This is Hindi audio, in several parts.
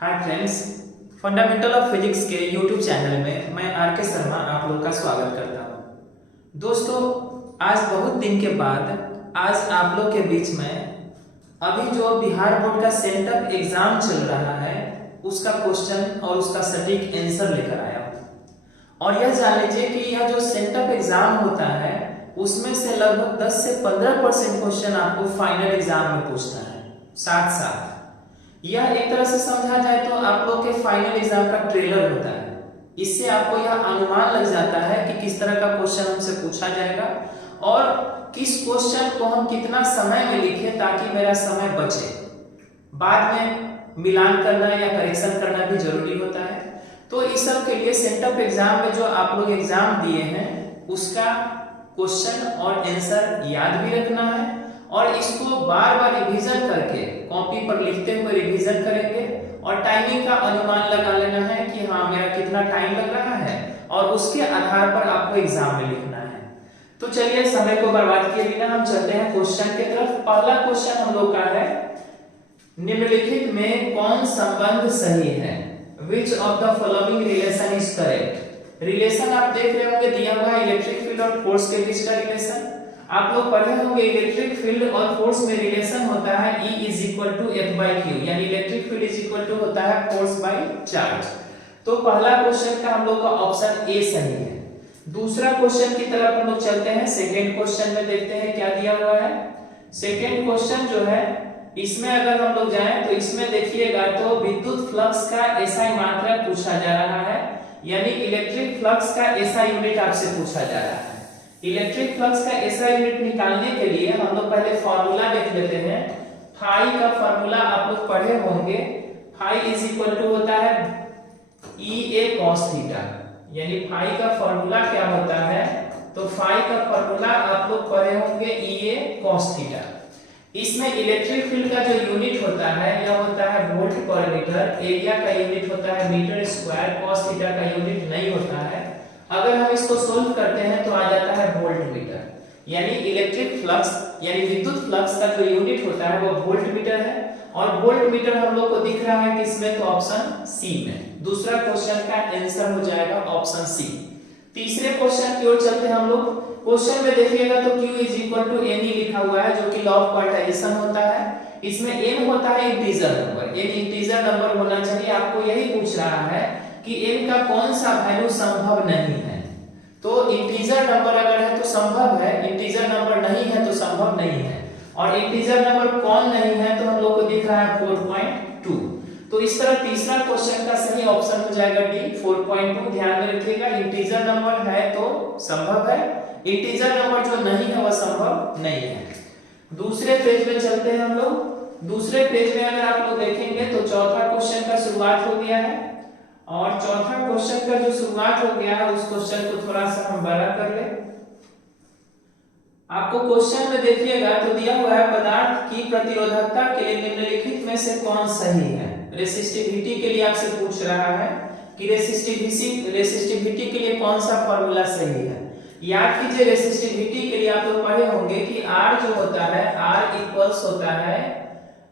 Hi friends, fundamental of physics के यूट्यूब चैनल में मैं आर के शर्मा आप लोग का स्वागत करता हूँ। दोस्तों, आज बहुत दिन के बाद आज आप लोग के बीच में अभी जो बिहार बोर्ड का सेंटअप एग्जाम चल रहा है उसका क्वेश्चन और उसका सटीक आंसर लेकर आया हूँ। और यह जान लीजिए कि यह जो सेंटअप एग्जाम होता है उसमें से लगभग 10 से 15% क्वेश्चन आपको फाइनल एग्जाम में पूछना है। साथ साथ यह एक तरह से समझा जाए तो आप लोग के फाइनल एग्जाम का ट्रेलर होता है। इससे आपको यह अनुमान लग जाता है कि किस तरह का क्वेश्चन हमसे पूछा जाएगा और किस क्वेश्चन को हम कितना समय में लिखें ताकि मेरा समय बचे। बाद में मिलान करना या करेक्शन करना भी जरूरी होता है। तो इस सब के लिए सेंटअप एग्जाम में जो आप लोग एग्जाम दिए हैं उसका क्वेश्चन और आंसर याद भी रखना है और इसको बार बार रिवीजन करके कॉपी पर लिखते हुए रिवीजन करेंगे और टाइमिंग का अनुमान लगा लेना है कि हाँ मेरा कितना टाइम लग रहा है और उसके आधार पर आपको एग्जाम में लिखना है। तो चलिए समय को बर्बाद किए बिना हम चलते हैं क्वेश्चन की तरफ। पहला क्वेश्चन हम लोग का है, निम्नलिखित में कौन संबंध सही है? Which of the following relation is correct? Relation आप देख रहे होंगे दिया हुआ है इलेक्ट्रिक फील्ड और फोर्स के बीच का रिलेशन। आप लोग पढ़े होंगे इलेक्ट्रिक फील्ड और फोर्स में रिलेशन होता है E is equal to F by Q, यानी electric field is equal to होता है फोर्स बाई चार्ज। तो पहला क्वेश्चन का हम लोग का ऑप्शन ए सही है। दूसरा क्वेश्चन की तरफ हम लोग चलते हैं। सेकेंड क्वेश्चन में देखते हैं क्या दिया हुआ है। सेकेंड क्वेश्चन जो है इसमें अगर हम लोग जाएं तो इसमें देखिएगा तो विद्युत फ्लक्स का एसआई मात्रक पूछा जा रहा है, यानी इलेक्ट्रिक फ्लक्स का एसआई यूनिट आपसे पूछा जा रहा है। इलेक्ट्रिक फ्लक्स का एसआई यूनिट निकालने के लिए हम लोग पहले फार्मूला देख लेते हैं। फाई का फार्मूला आप लोग पढ़े होंगे। फाई इज इक्वल टू होता है E a cos थीटा, यानी फाई का फार्मूला क्या होता है? तो फाई का फार्मूला आप लोग पढ़े होंगे E a cos थीटा। इसमें इलेक्ट्रिक फील्ड का जो यूनिट होता है यह होता है वोल्ट पर मीटर, एरिया का यूनिट होता है मीटर स्क्वायर, cos थीटा का यूनिट नहीं होता है। अगर हम इसको सोल्व करते हैं तो आ जाता है वोल्ट मीटर, यानी इलेक्ट्रिक फ्लक्स यानी विद्युत फ्लक्स का जो यूनिट होता है वो वोल्ट मीटर है और वोल्ट मीटर हम लोग को दिख रहा है किसमें? तो ऑप्शन सी में। दूसरा क्वेश्चन का आंसर हो जाएगा ऑप्शन सी। तीसरे क्वेश्चन की ओर चलते हैं हम लोग। क्वेश्चन में देखिएगा तो Q is equal to N लिखा हुआ है जो कि लॉ ऑफ क्वांटाइजेशन होता है। इसमें n होता है integer number, n integer number होना चाहिए। आपको यही पूछ रहा है कि n का कौन सा वैल्यू संभव नहीं है। तो इंटीजर नंबर अगर है तो संभव है, इंटीजर नंबर नहीं है तो संभव नहीं है। और इंटीजर नंबर कौन नहीं है तो हम लोग को दिख रहा है 4.2। तो इस तरह तीसरा क्वेश्चन का सही ऑप्शन हो जाएगा डी 4.2। ध्यान में रखिएगा इंटीजर नंबर है तो संभव है, इंटीजर नंबर जो नहीं है वह संभव नहीं है। दूसरे पेज में चलते हैं हम लोग। दूसरे पेज में अगर आप लोग देखेंगे तो चौथा क्वेश्चन का शुरुआत हो गया है और चौथा क्वेश्चन का जो शुरुआत हो गया है उस क्वेश्चन को थोड़ा सा हम बड़ा कर ले। आपको क्वेश्चन में देखिएगा तो दिया हुआ है पदार्थ की प्रतिरोधकता के लिए निम्नलिखित में से कौन सही है? रेसिस्टिविटी के लिए आपसे पूछ रहा है कि रेसिस्टिविटी के लिए कौन सा फार्मूला सही है। याद कीजिए रेसिस्टिविटी के लिए आप लोग पढ़े होंगे कि R जो होता है R इक्वल्स होता है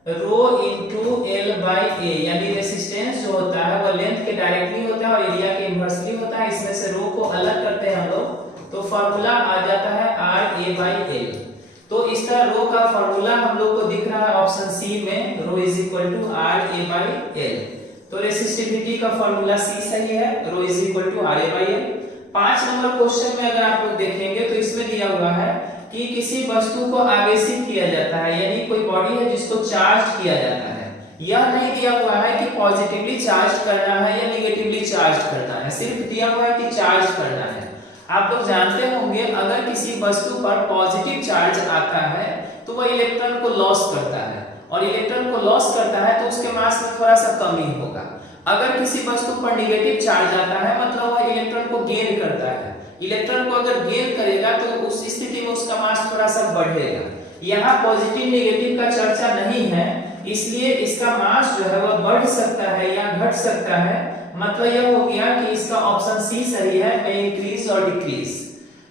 रो इनटू L बाई A, यानी रेसिस्टेंस जो होता है वो लेंथ के डायरेक्टली होता है और एरिया के इनवर्सली होता है। इसमें से रो को अलग करते हैं हम लोग तो फार्मूला आ जाता है R A बाई L। तो इस तरह रो का फार्मूला हम लोग को दिख रहा है ऑप्शन सी में, rho is equal to R A by L। तो रेसिस्टिविटी का फार्मूला सी सही है, rho is equal to R A by L। 5 number question में अगर आप लोग देखेंगे तो इसमें दिया हुआ है कि किसी वस्तु को आवेशित किया जाता है, यानी कोई बॉडी है जिसको चार्ज किया जाता है। यह नहीं दिया हुआ है कि पॉजिटिवली चार्ज करना है या निगेटिवली चार्ज करना है, सिर्फ दिया हुआ है कि चार्ज करना है। आप लोग जानते होंगे अगर किसी वस्तु पर पॉजिटिव चार्ज आता है तो वह इलेक्ट्रॉन को लॉस करता है और इलेक्ट्रॉन को लॉस करता है तो उसके मास में थोड़ा सा कमी होगा। अगर किसी वस्तु पर नेगेटिव चार्ज आता है मतलब वह इलेक्ट्रॉन को गेन करता है। इलेक्ट्रॉन को अगर गेन करेगा तो उस स्थिति में उसका मास थोड़ा सा बढ़ेगा। यहाँ पॉजिटिव नेगेटिव का चर्चा नहीं है, इसलिए इसका मास जो है वह बढ़ सकता है या घट सकता है। मतलब यह हो गया कि इसका ऑप्शन सी सही है, में इंक्रीज और डिक्रीज।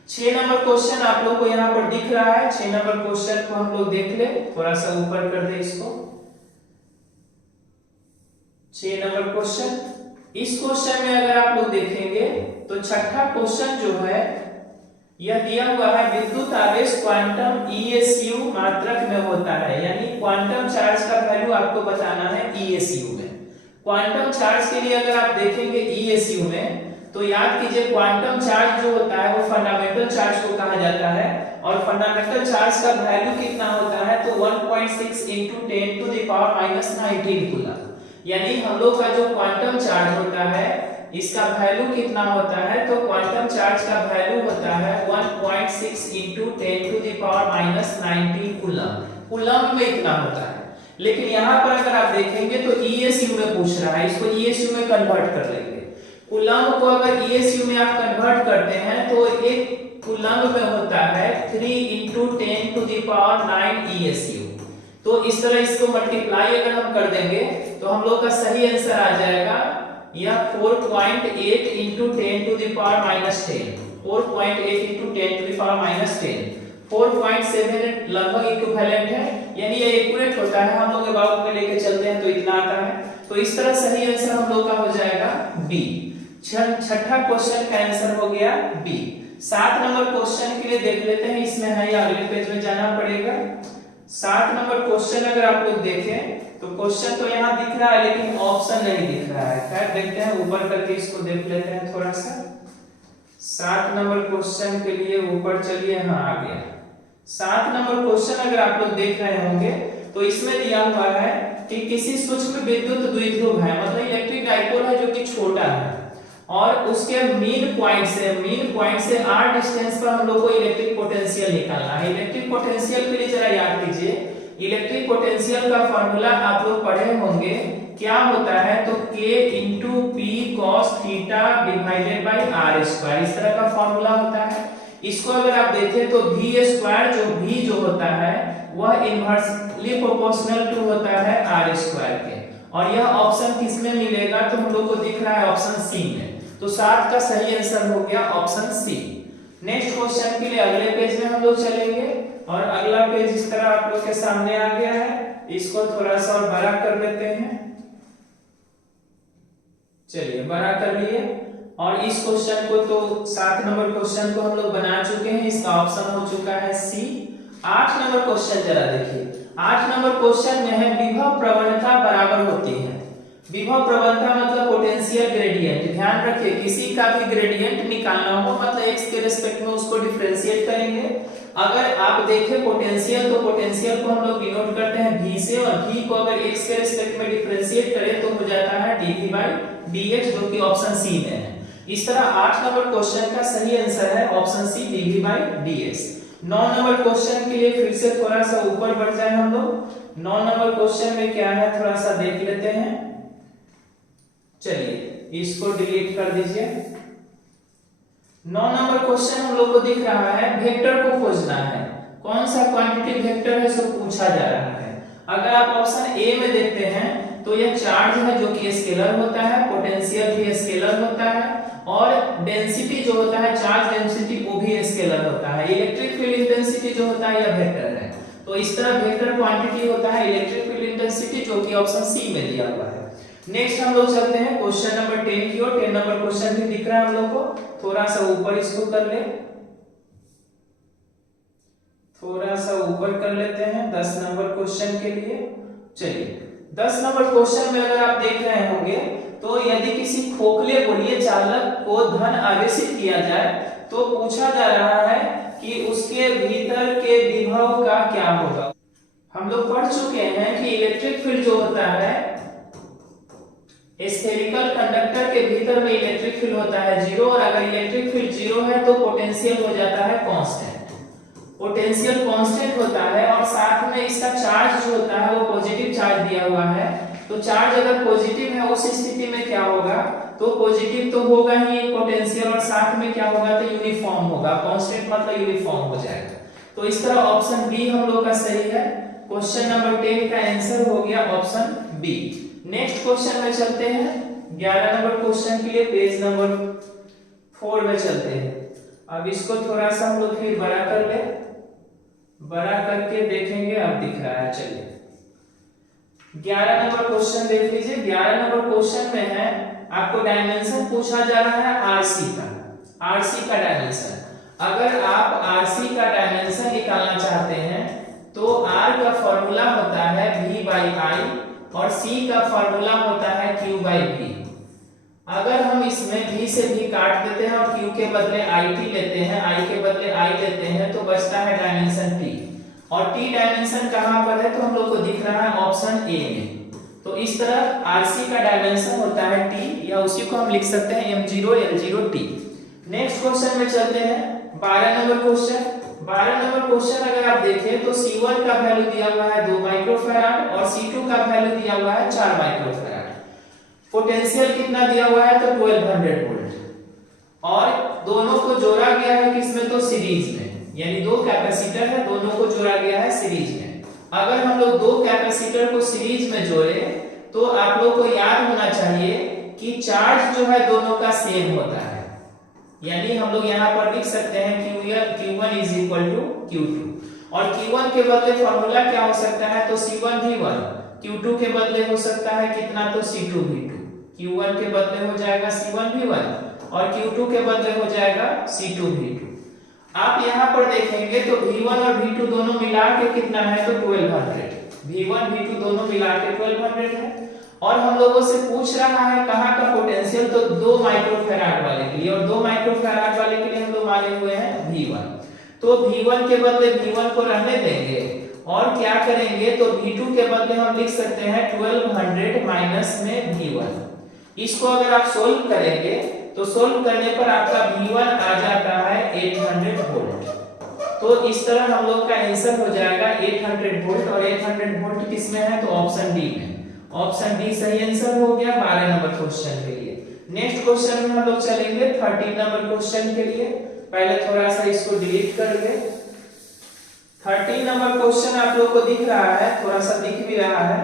6 नंबर क्वेश्चन आप लोग को यहाँ पर दिख रहा है। 6 नंबर क्वेश्चन को हम लोग देख ले, थोड़ा सा ऊपर कर दे इसको। 6 नंबर क्वेश्चन। इस क्वेश्चन में अगर आप लोग देखेंगे तो छठा क्वेश्चन जो है यह दिया हुआ है विद्युत आवेश क्वांटम ईएसयू मात्रक में होता है, यानी क्वांटम चार्ज का वैल्यू आपको बताना है ईएसयू में। क्वांटम चार्ज के लिए अगर आप देखेंगे ईएसयू में तो याद कीजिए क्वांटम चार्ज जो होता है वो फंडामेंटल चार्ज को कहा जाता है, और फंडामेंटल चार्ज का वैल्यू कितना होता है तो 1.6 × 10⁻⁻19 कूलम। यानी हम लोग का जो क्वांटम चार्ज होता है इसका वैल्यू कितना होता है तो क्वांटम चार्ज का वैल्यू होता है 1.6 × 10⁻⁻19 कूलम। कूलम में इतना होता है। लेकिन यहाँ पर अगर आप देखेंगे तो ईएसयू में पूछ रहा है, इसको ईएसयू में कन्वर्ट कर लेंगे। कूलम को अगर ईएसयू में आप कन्वर्ट करते हैं तो एक कूलम में होता है 3 × 10⁹ ईएसयू। तो इस तरह इसको मल्टीप्लाई अगर हम कर देंगे तो हम लोग का सही आंसर आ जाएगा यह 4.8 × 10⁻⁻10 4.8 × 10⁻⁻10 4.7 लगभग इक्विवेलेंट है, यानी ये एक्यूरेट होता है। हम लोग अबाउट में लेके चलते हैं तो इतना आता है। तो इस तरह सही आंसर हम लोग का हो जाएगा बी। छठा क्वेश्चन का आंसर हो गया बी। 7 नंबर क्वेश्चन के लिए देख लेते हैं, इसमें है या अगले पेज में जाना पड़ेगा। 7 नंबर क्वेश्चन अगर आप लोग देखें तो क्वेश्चन तो यहाँ दिख रहा है लेकिन ऑप्शन नहीं दिख रहा है। खैर देखते हैं, ऊपर करके इसको देख लेते हैं थोड़ा सा। 7 नंबर क्वेश्चन के लिए ऊपर चलिए, हाँ आ गया। 7 नंबर क्वेश्चन अगर आप लोग देख रहे होंगे तो इसमें दिया हुआ है कि किसी सूक्ष्म विद्युत द्विध्रुव है, मतलब इलेक्ट्रिक डाइपोल है जो कि छोटा है, और उसके मीन पॉइंट से r डिस्टेंस पर हम लोग को इलेक्ट्रिक पोटेंशियल निकालना है। इलेक्ट्रिक पोटेंशियल के लिए जरा याद कीजिए, इलेक्ट्रिक पोटेंशियल का फार्मूला आप लोग पढ़े होंगे, क्या होता है तो k × p cos θ / r², इस तरह का फार्मूला होता है। इसको अगर आप देखें तो v जो होता है वह इनवर्सली प्रोपोर्शनल टू होता है r² के, और यह ऑप्शन किसमें मिलेगा तो हम लोग को दिख रहा है ऑप्शन सी में। तो 7 का सही आंसर हो गया ऑप्शन सी। नेक्स्ट क्वेश्चन के लिए अगले पेज में हम लोग चलेंगे, और अगला पेज इस तरह आप लोग के सामने आ गया है। इसको थोड़ा सा और बड़ा कर लेते हैं, चलिए बड़ा कर लिए। और इस क्वेश्चन को तो 7 नंबर क्वेश्चन को हम लोग बना चुके हैं, इसका ऑप्शन हो चुका है सी। 8 नंबर क्वेश्चन जरा देखिए। 8 नंबर क्वेश्चन में है विभव प्रवणता बराबर होती है। विभव प्रवणता मतलब पोटेंशियल ग्रेडियंट। ध्यान रखिए, किसी का भी ग्रेडियंट निकालना हो मतलब x के रिस्पेक्ट में उसको डिफरेंशिएट करेंगे। अगर आप देखें पोटेंशियल, तो पोटेंशियल को हम लोग डिनोट करते हैं v से, और v को अगर x के रिस्पेक्ट में डिफरेंशिएट करें तो हो जाता है dv/dx, जो कि ऑप्शन सी में है। इस तरह 8 नंबर क्वेश्चन का सही आंसर है ऑप्शन सी dv/dx। 9 नंबर क्वेश्चन के लिए फिर से थोड़ा सा ऊपर बढ़ जाए हम लोग। 9 नंबर क्वेश्चन में क्या है थोड़ा सा देख लेते हैं, चलिए इसको डिलीट कर दीजिए। 9 नंबर क्वेश्चन हम लोग को दिख रहा है वेक्टर को खोजना है। कौन सा क्वांटिटी वेक्टर है सो पूछा जा रहा है। अगर आप ऑप्शन ए में देखते हैं तो यह चार्ज है जो कि स्केलर होता है, पोटेंशियल भी स्केलर होता है, और डेंसिटी जो होता है चार्ज डेंसिटी वो भी स्केलर होता है। इलेक्ट्रिक फील्ड इंटेंसिटी जो होता है यह वेक्टर है। तो इस तरह वेक्टर क्वांटिटी होता है इलेक्ट्रिक फील्ड इंटेंसिटी, जो कि ऑप्शन सी में दिया हुआ है। नेक्स्ट हम लोग चलते हैं क्वेश्चन नंबर 10 की ओर। 10 नंबर क्वेश्चन भी दिख रहा है हम लोग को, थोड़ा सा ऊपर इसको कर ले, थोड़ा सा ऊपर कर लेते हैं 10 नंबर क्वेश्चन के लिए। चलिए 10 नंबर क्वेश्चन में अगर आप देख रहे होंगे तो यदि किसी खोखले गोलीय चालक को धन आवेशित किया जाए तो पूछा जा रहा है कि उसके भीतर के विभव का क्या होगा। हम लोग पढ़ चुके हैं कि इलेक्ट्रिक फील्ड जो होता है स्फेरिकल कंडक्टर के भीतर में इलेक्ट्रिक फील्ड होता है 0, और अगर इलेक्ट्रिक फील्ड 0 है तो पोटेंशियल हो जाता है कांस्टेंट। पोटेंशियल कांस्टेंट होता है, और साथ में इसका चार्ज जो होता है वो पॉजिटिव चार्ज दिया हुआ है। तो चार्ज अगर पॉजिटिव है उस स्थिति में क्या होगा तो पॉजिटिव तो होगा ही पोटेंशियल, और साथ में क्या होगा तो यूनिफॉर्म होगा। कांस्टेंट मतलब यूनिफॉर्म हो जाएगा। तो इस तरह ऑप्शन बी हम लोग का सही है। क्वेश्चन नंबर 10 का आंसर हो गया ऑप्शन बी। नेक्स्ट क्वेश्चन में चलते हैं 11 नंबर क्वेश्चन के लिए, पेज नंबर 4 में चलते हैं। अब इसको थोड़ा सा हम लोग फिर बड़ा कर ले, बड़ा करके देखेंगे अब दिख रहा है। चलिए 11 नंबर क्वेश्चन देख लीजिए। 11 नंबर क्वेश्चन में है आपको डायमेंशन पूछा जा रहा है आरसी का। आरसी का डायमेंशन, अगर आप आरसी का डायमेंशन निकालना चाहते हैं तो आर का फॉर्मूला होता है v बाई आई और सी का फॉर्मूला होता है q बाई v। अगर हम इसमें v से v काट देते हैं और q के बदले it लेते हैं, i के बदले i लेते हैं तो बचता है डायमेंशन t। और t डायमेंशन कहां पर है तो हम लोग को दिख रहा है ऑप्शन ए में। तो इस तरह आरसी का डायमेंशन होता है t, या उसी को हम लिख सकते हैं m0 l0 t। Next question में चलते हैं। 12 नंबर क्वेश्चन। 12 नंबर क्वेश्चन अगर आप देखें तो C1 का वैल्यू दिया हुआ है 2 माइक्रोफैराड और C2 का वैल्यू दिया हुआ है 4 माइक्रोफैराड। पोटेंशियल कितना दिया हुआ है तो 1200 वोल्ट, और दोनों को जोड़ा गया है किसमें तो सीरीज में, यानी दो कैपेसिटर है, दोनों को जोड़ा गया है सीरीज में। अगर हम लोग दो कैपेसिटर को सीरीज में जोड़े तो आप लोग को याद होना चाहिए कि चार्ज जो है दोनों का सेम होता है, यानी हम लोग यहाँ पर लिख सकते हैं Q1 is equal to Q2, और Q1 के बदले फॉर्मूला क्या हो सकता है तो C1 V1, Q2 के बदले हो सकता है कितना तो C2 V2। Q1 के बदले हो जाएगा C1 V1 और Q2 के बदले हो जाएगा C2 V2। आप यहाँ पर देखेंगे तो V1 और V2 दोनों मिला के कितना है तो 1200। V1 V2 दोनों मिला के 1200 है, और हम लोगों से पूछ रहा है कहाँ का पोटेंशियल तो 2 माइक्रोफैराड वाले के लिए, और 2 माइक्रोफैराड वाले के लिए हम लोग माने हुए हैं V1। तो V1 के बदले V1 को रहने देंगे और क्या करेंगे तो V2 के बदले हम लिख सकते हैं 1200 माइनस में V1। इसको अगर आप सोल्व करेंगे तो सोल्व करने पर आपका V1 आ जाता है 800 वोल्ट। तो इस तरह हम लोग का आंसर हो जाएगा 800 वोल्ट, और 800 वोल्ट किसमें है तो ऑप्शन डी में। ऑप्शन डी सही आंसर हो गया 12 नंबर क्वेश्चन के लिए। नेक्स्ट क्वेश्चन में हम लोग चलेंगे 13 नंबर क्वेश्चन के लिए। पहले थोड़ा सा इसको डिलीट करेंगे। 13 नंबर क्वेश्चन आप लोग को दिख रहा है, थोड़ा सा दिख भी रहा है।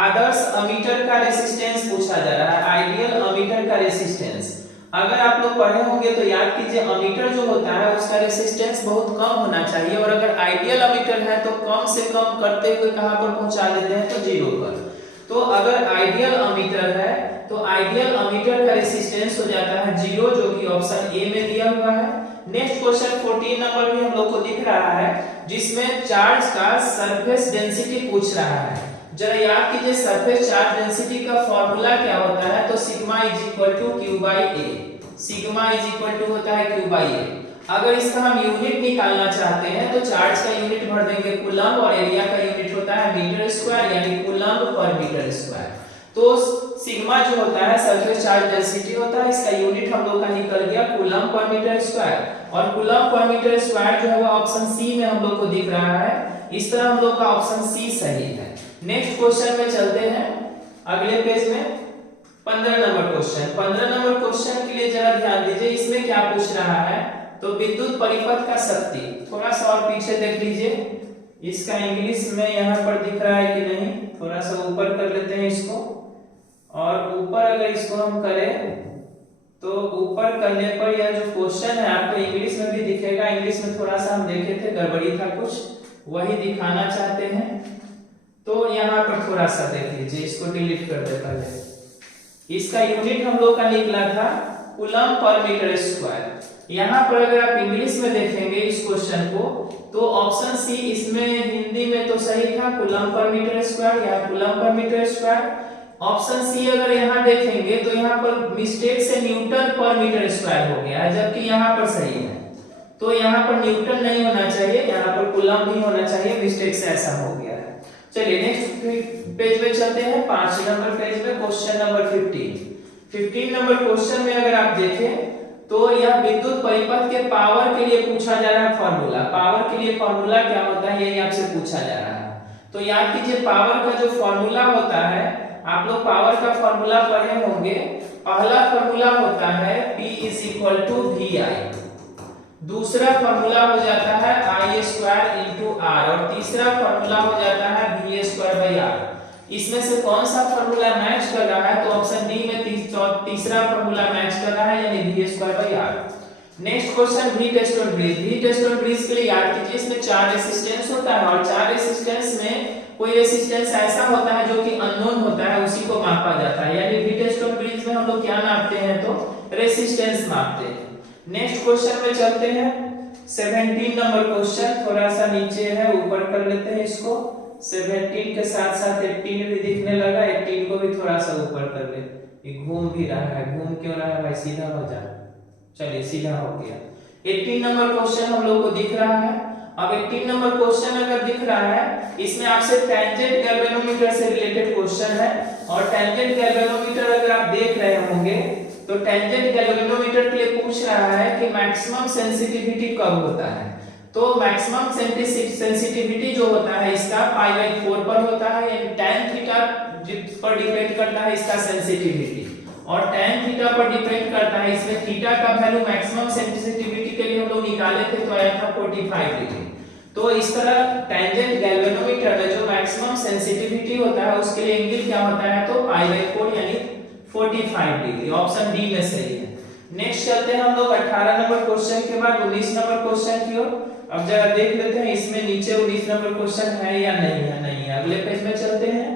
आदर्श अमीटर का रेजिस्टेंस पूछा जा रहा है, आइडियल अमीटर का रेजिस्टेंस। अगर आप लोग पढ़े होंगे तो याद कीजिए अमीटर जो होता है उसका रेजिस्टेंस बहुत कम होना चाहिए, और अगर आइडियल अमीटर है तो कम से कम करते हुए कहां पर पहुंचा देते हैं तो 0 पर। तो अगर आइडियल अमीटर है तो आइडियल अमीटर का रेजिस्टेंस हो जाता है 0, जो कि ऑप्शन ए में दिया हुआ है। नेक्स्ट क्वेश्चन 14 नंबर भी हम लोग को दिख रहा है, जिसमें चार्ज का सरफेस डेंसिटी पूछ रहा है। जरा याद कीजिए सरफेस चार्ज डेंसिटी का फॉर्मूला क्या होता है तो sigma is equal to Q by A. Sigma is equal to होता है क्यू बाई ए। अगर इसका हम यूनिट निकालना चाहते हैं तो चार्ज का यूनिट भर देंगे कूलम, और एरिया का यूनिट होता है मीटर स्क्वायर, यानी कूलम पर मीटर स्क्वायर। तो सिग्मा जो होता है सरफेस चार्ज डेंसिटी होता है, इसका यूनिट हम लोग का निकल गया कूलम पर मीटर स्क्वायर, और कूलम पर मीटर स्क्वायर जो है वो ऑप्शन सी में हम लोग को दिख रहा है। इस तरह हम लोग का ऑप्शन सी सही है। नेक्स्ट क्वेश्चन में चलते हैं अगले पेज में। 15 नंबर क्वेश्चन। 15 नंबर क्वेश्चन के लिए जरा ध्यान दीजिए, इसमें क्या पूछ रहा है तो विद्युत परिपथ का शक्ति। थोड़ा सा और पीछे देख लीजिए, इसका इंग्लिश में यहाँ पर दिख रहा है कि नहीं, थोड़ा सा ऊपर कर लेते हैं इसको, और ऊपर अगर इसको हम करें तो ऊपर करने पर यह जो क्वेश्चन है आपको इंग्लिश में भी दिखेगा। इंग्लिश में थोड़ा सा हम देखे थे गड़बड़ी था कुछ, वही दिखाना चाहते हैं। तो यहाँ पर थोड़ा सा देख लीजिए, इसको डिलीट कर दे पहले। इसका यूनिट हम लोग का निकला था कूलम पर मीटर स्क्वायर। यहाँ पर अगर आप इंग्लिश में देखेंगे इस क्वेश्चन को तो ऑप्शन सी इसमें हिंदी में तो सही था कूलम पर मीटर स्क्वायर, यहाँ coulomb per metre square. Option C अगर यहाँ देखेंगे तो यहाँ पर मिस्टेक से न्यूटन पर मीटर स्क्वायर हो गया है, जबकि यहाँ पर सही है। तो यहाँ पर न्यूटन नहीं होना चाहिए, यहाँ पर कूलम ही होना चाहिए, मिस्टेक से ऐसा हो गया है। चलिए नेक्स्ट पेज में चलते हैं। 5 नंबर पेज में क्वेश्चन नंबर 15। 15 नंबर क्वेश्चन में अगर आप देखें तो यह विद्युत परिपथ के पावर के लिए पूछा जा रहा है फॉर्मूला। पावर के लिए फॉर्मूला क्या होता है यही आपसे पूछा जा रहा है। तो याद कीजिए पावर का जो फॉर्मूला होता है, आप लोग पावर का फॉर्मूला पढ़े होंगे। पहला फॉर्मूला होता है P is equal to VI, दूसरा फॉर्मूला हो जाता है I स्क्वायर इंटू R, और तीसरा फॉर्मूला हो जाता है VA स्क्वायर बाई R। इसमें से कौन सा फॉर्मूला मैच कर रहा है तो ऑप्शन डी में तीसरा फॉर्मूला मैच कर रहा है, यानी VA square by R। Next question Wheatstone bridge. Wheatstone bridge के लिए याद कीजिए इसमें 4 रेजिस्टेंस होता है, और 4 रेजिस्टेंस में कोई रेसिस्टेंस ऐसा होता है जो कि अननोन होता है, उसी को मापा जाता है। यानी व्हीटस्टोन ब्रिज में हम लोग क्या नापते हैं, तो रेसिस्टेंस मापते हैं। नेक्स्ट क्वेश्चन में चलते हैं। 17 नंबर क्वेश्चन, थोड़ा सा नीचे है, ऊपर कर लेते हैं इसको। 17 के साथ साथ 18 भी दिखने लगा, 18 को भी थोड़ा सा ऊपर कर ले। ये घूम भी रहा है, घूम क्यों रहा है भाई, सीधा हो जा। चलिए सीधा हो गया। 18 नंबर क्वेश्चन हम लोग को दिख रहा है। अब 18 नंबर क्वेश्चन अगर दिख रहा है, इसमें आपसे टैंजेंट गैल्वेनोमीटर से रिलेटेड क्वेश्चन है। और टैंजेंट गैल्वेनोमीटर अगर आप देख रहे होंगे तो टैंजेंट गैल्वेनोमीटर के लिए पूछ रहा है कि मैक्सिमम सेंसिटिविटी कब होता है। तो मैक्सिमम सेंसिटिविटी जो होता है इसका π/4 पर होता है, यानी tan थीटा पर डिपेंड करता है इसका सेंसिटिविटी, और tan थीटा पर डिपेंड करता है, इसमें थीटा का वैल्यू मैक्सिमम सेंसिटिविटी के लिए हम लोग निकाले थे तो आया था 45 डिग्री। तो इस तरह टैंजेंट गैल्वेनोमीटर में जो मैक्सिमम सेंसिटिविटी होता है उसके लिए एंगल क्या होता है, तो π/4 यानी 45 डिग्री। ऑप्शन डी में सही है। नेक्स्ट चलते हैं हम लोग 18 नंबर क्वेश्चन के बाद 19 नंबर क्वेश्चन की ओर। अब जरा देख लेते हैं इसमें नीचे 19 नंबर क्वेश्चन है या नहीं है। नहीं है, अगले पेज में चलते हैं।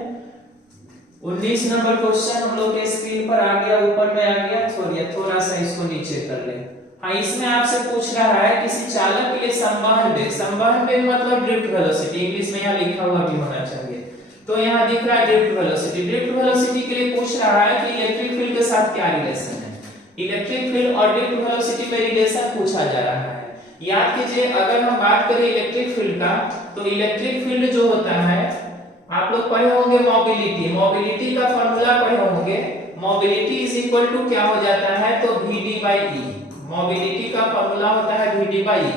19 नंबर क्वेश्चन हम लोग के स्क्रीन पर आ गया, ऊपर में आ गया, थोड़ा सा इसको नीचे कर ले। हाँ, इसमें आपसे पूछ रहा है किसी चालक के लिए संवहन वेग मतलब ड्रिफ्ट वेलोसिटी, इंग्लिश में यहाँ लिखा हुआ भी होना चाहिए। तो यहाँ दिख रहा है ड्रिफ्ट वेलोसिटी। ड्रिफ्ट वेलोसिटी के लिए पूछ रहा है कि इलेक्ट्रिक फील्ड के साथ क्या रिलेशन है। इलेक्ट्रिक फील्ड और ड्रिफ्ट वेलोसिटी में रिलेशन पूछा जा रहा है। याद कीजिए, अगर हम बात करें इलेक्ट्रिक फील्ड का, तो इलेक्ट्रिक फील्ड जो होता है, आप लोग पढ़े होंगे मोबिलिटी का फॉर्मूला पढ़े होंगे। मोबिलिटी इज इक्वल टू क्या हो जाता है, तो Vd/E। मोबिलिटी का फॉर्मूला होता है Vd/E।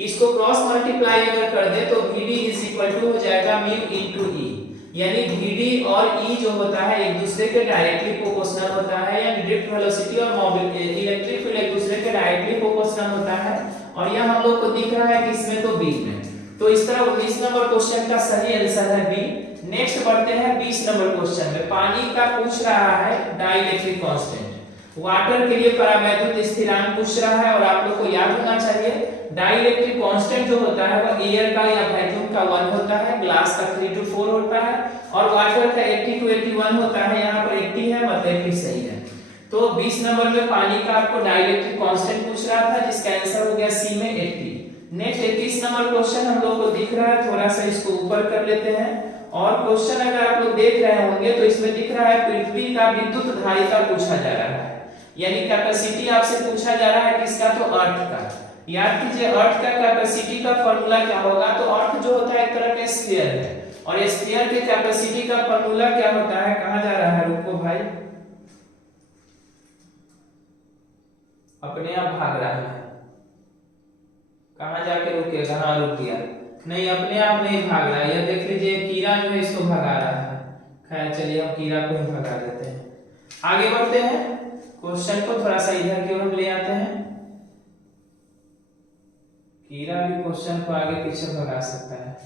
इसको क्रॉस मल्टीप्लाई अगर कर दे तो Vd इज इक्वल टू हो जाएगा म्यू इनटू E। यानी Vd और E जो होता है एक दूसरे के डायरेक्टली प्रोपोर्शनल होता है, यानी ड्रिफ्ट वेलोसिटी और इलेक्ट्रिक फील्ड एक दूसरे के डायरेक्टली प्रोपोर्शनल होता है। और यह हम लोग को दिख रहा है कि इसमें तो बी में, तो इस तरह 19 नंबर क्वेश्चन का सही आंसर है बी। नेक्स्ट बढ़ते हैं 20 नंबर क्वेश्चन में। पानी का पूछ रहा है डाइलेक्ट्रिक कांस्टेंट। वाटर के लिए परावैद्युत स्थिरांक पूछ रहा है, और आप लोग को याद होना चाहिए डाइलेक्ट्रिक कांस्टेंट जो होता है वह एयर का या वैक्यूम का 1 होता है, ग्लास का 3 to 4 होता है, और वाटर का 80 to 81 होता है। यहाँ पर 80 है, मतलब 80 सही है। तो 20 नंबर में पानी का आपको डाइलेक्ट्रिक कांस्टेंट पूछ रहा था, जिसका आंसर हो गया सी में 80। नेक्स्ट 21 नंबर क्वेश्चन हम लोग को दिख रहा है, थोड़ा सा इसको ऊपर कर लेते हैं। और क्वेश्चन अगर आप लोग देख रहे होंगे तो इसमें दिख रहा है पृथ्वी का विद्युत धारिता पूछा जा रहा है, यानी कैपेसिटी आपसे पूछा जा रहा है किसका, तो अर्थ का। याद कीजिए, अर्थ का कैपेसिटी का फॉर्मूला क्या होगा, तो अर्थ जो होता है एक तरह का स्फीयर है, और स्फीयर के कैपेसिटी का फॉर्मूला क्या होता है, कहां जा रहा है, रुको भाई, अपने आप भाग रहा है, कहां जाके रुकेगा, हाँ रुक गया, नहीं अपने आप नहीं भाग रहा है। ये देख लीजिए कीड़ा जो है इसको भगा रहा है। खैर चलिए हम कीड़ा को ही भगा देते हैं। आगे बढ़ते हैं, क्वेश्चन को थोड़ा सा इधर की ओर ले आते हैं। कीड़ा भी क्वेश्चन को आगे पीछे भगा सकता है।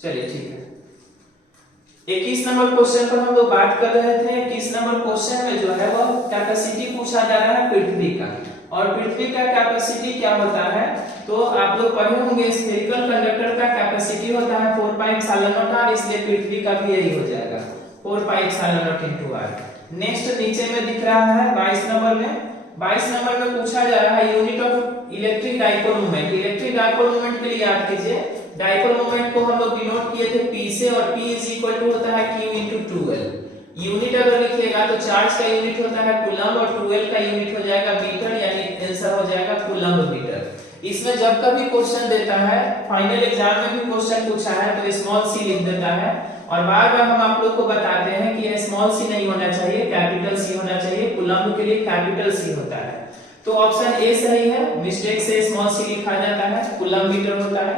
चलिए ठीक है। 21 नंबर क्वेश्चन पर हम लोग बात कर रहे थे। 21 नंबर क्वेश्चन में जो है वो कैपेसिटी पूछा जा रहा है पृथ्वी का, और पृथ्वी का कैपेसिटी क्या होता है, तो आप लोग पढ़े होंगे स्फेरिकल कंडक्टर का कैपेसिटी होता है 4πε0r, इसलिए पृथ्वी का भी यही हो जाएगा 4πε0 r। नेक्स्ट नीचे में दिख रहा है 22 नंबर में। 22 नंबर में पूछा जा रहा है unit of electric dipole moment. Electric dipole moment के लिए याद कीजिए, डाइपोल मोमेंट को हम लोग डिनोट किए थे P से, और P इज इक्वल टू होता है Q into 2L। यूनिट अगर लिखिएगा तो चार्ज का यूनिट होता है कूलम, और 2L का यूनिट हो जाएगा मीटर, यानी आंसर हो जाएगा कूलम मीटर। इसमें जब कभी क्वेश्चन देता है, फाइनल एग्जाम में भी क्वेश्चन पूछा है तो स्मॉल सी लिख देता है, और बार बार हम आप लोग को बताते हैं कि यह स्मॉल सी नहीं होना चाहिए, कैपिटल सी होना चाहिए। कूलम के लिए कैपिटल सी होता है। तो ऑप्शन ए सही है, मिस्टेक से स्मॉल सी लिखा जाता है, कूलम मीटर होता है।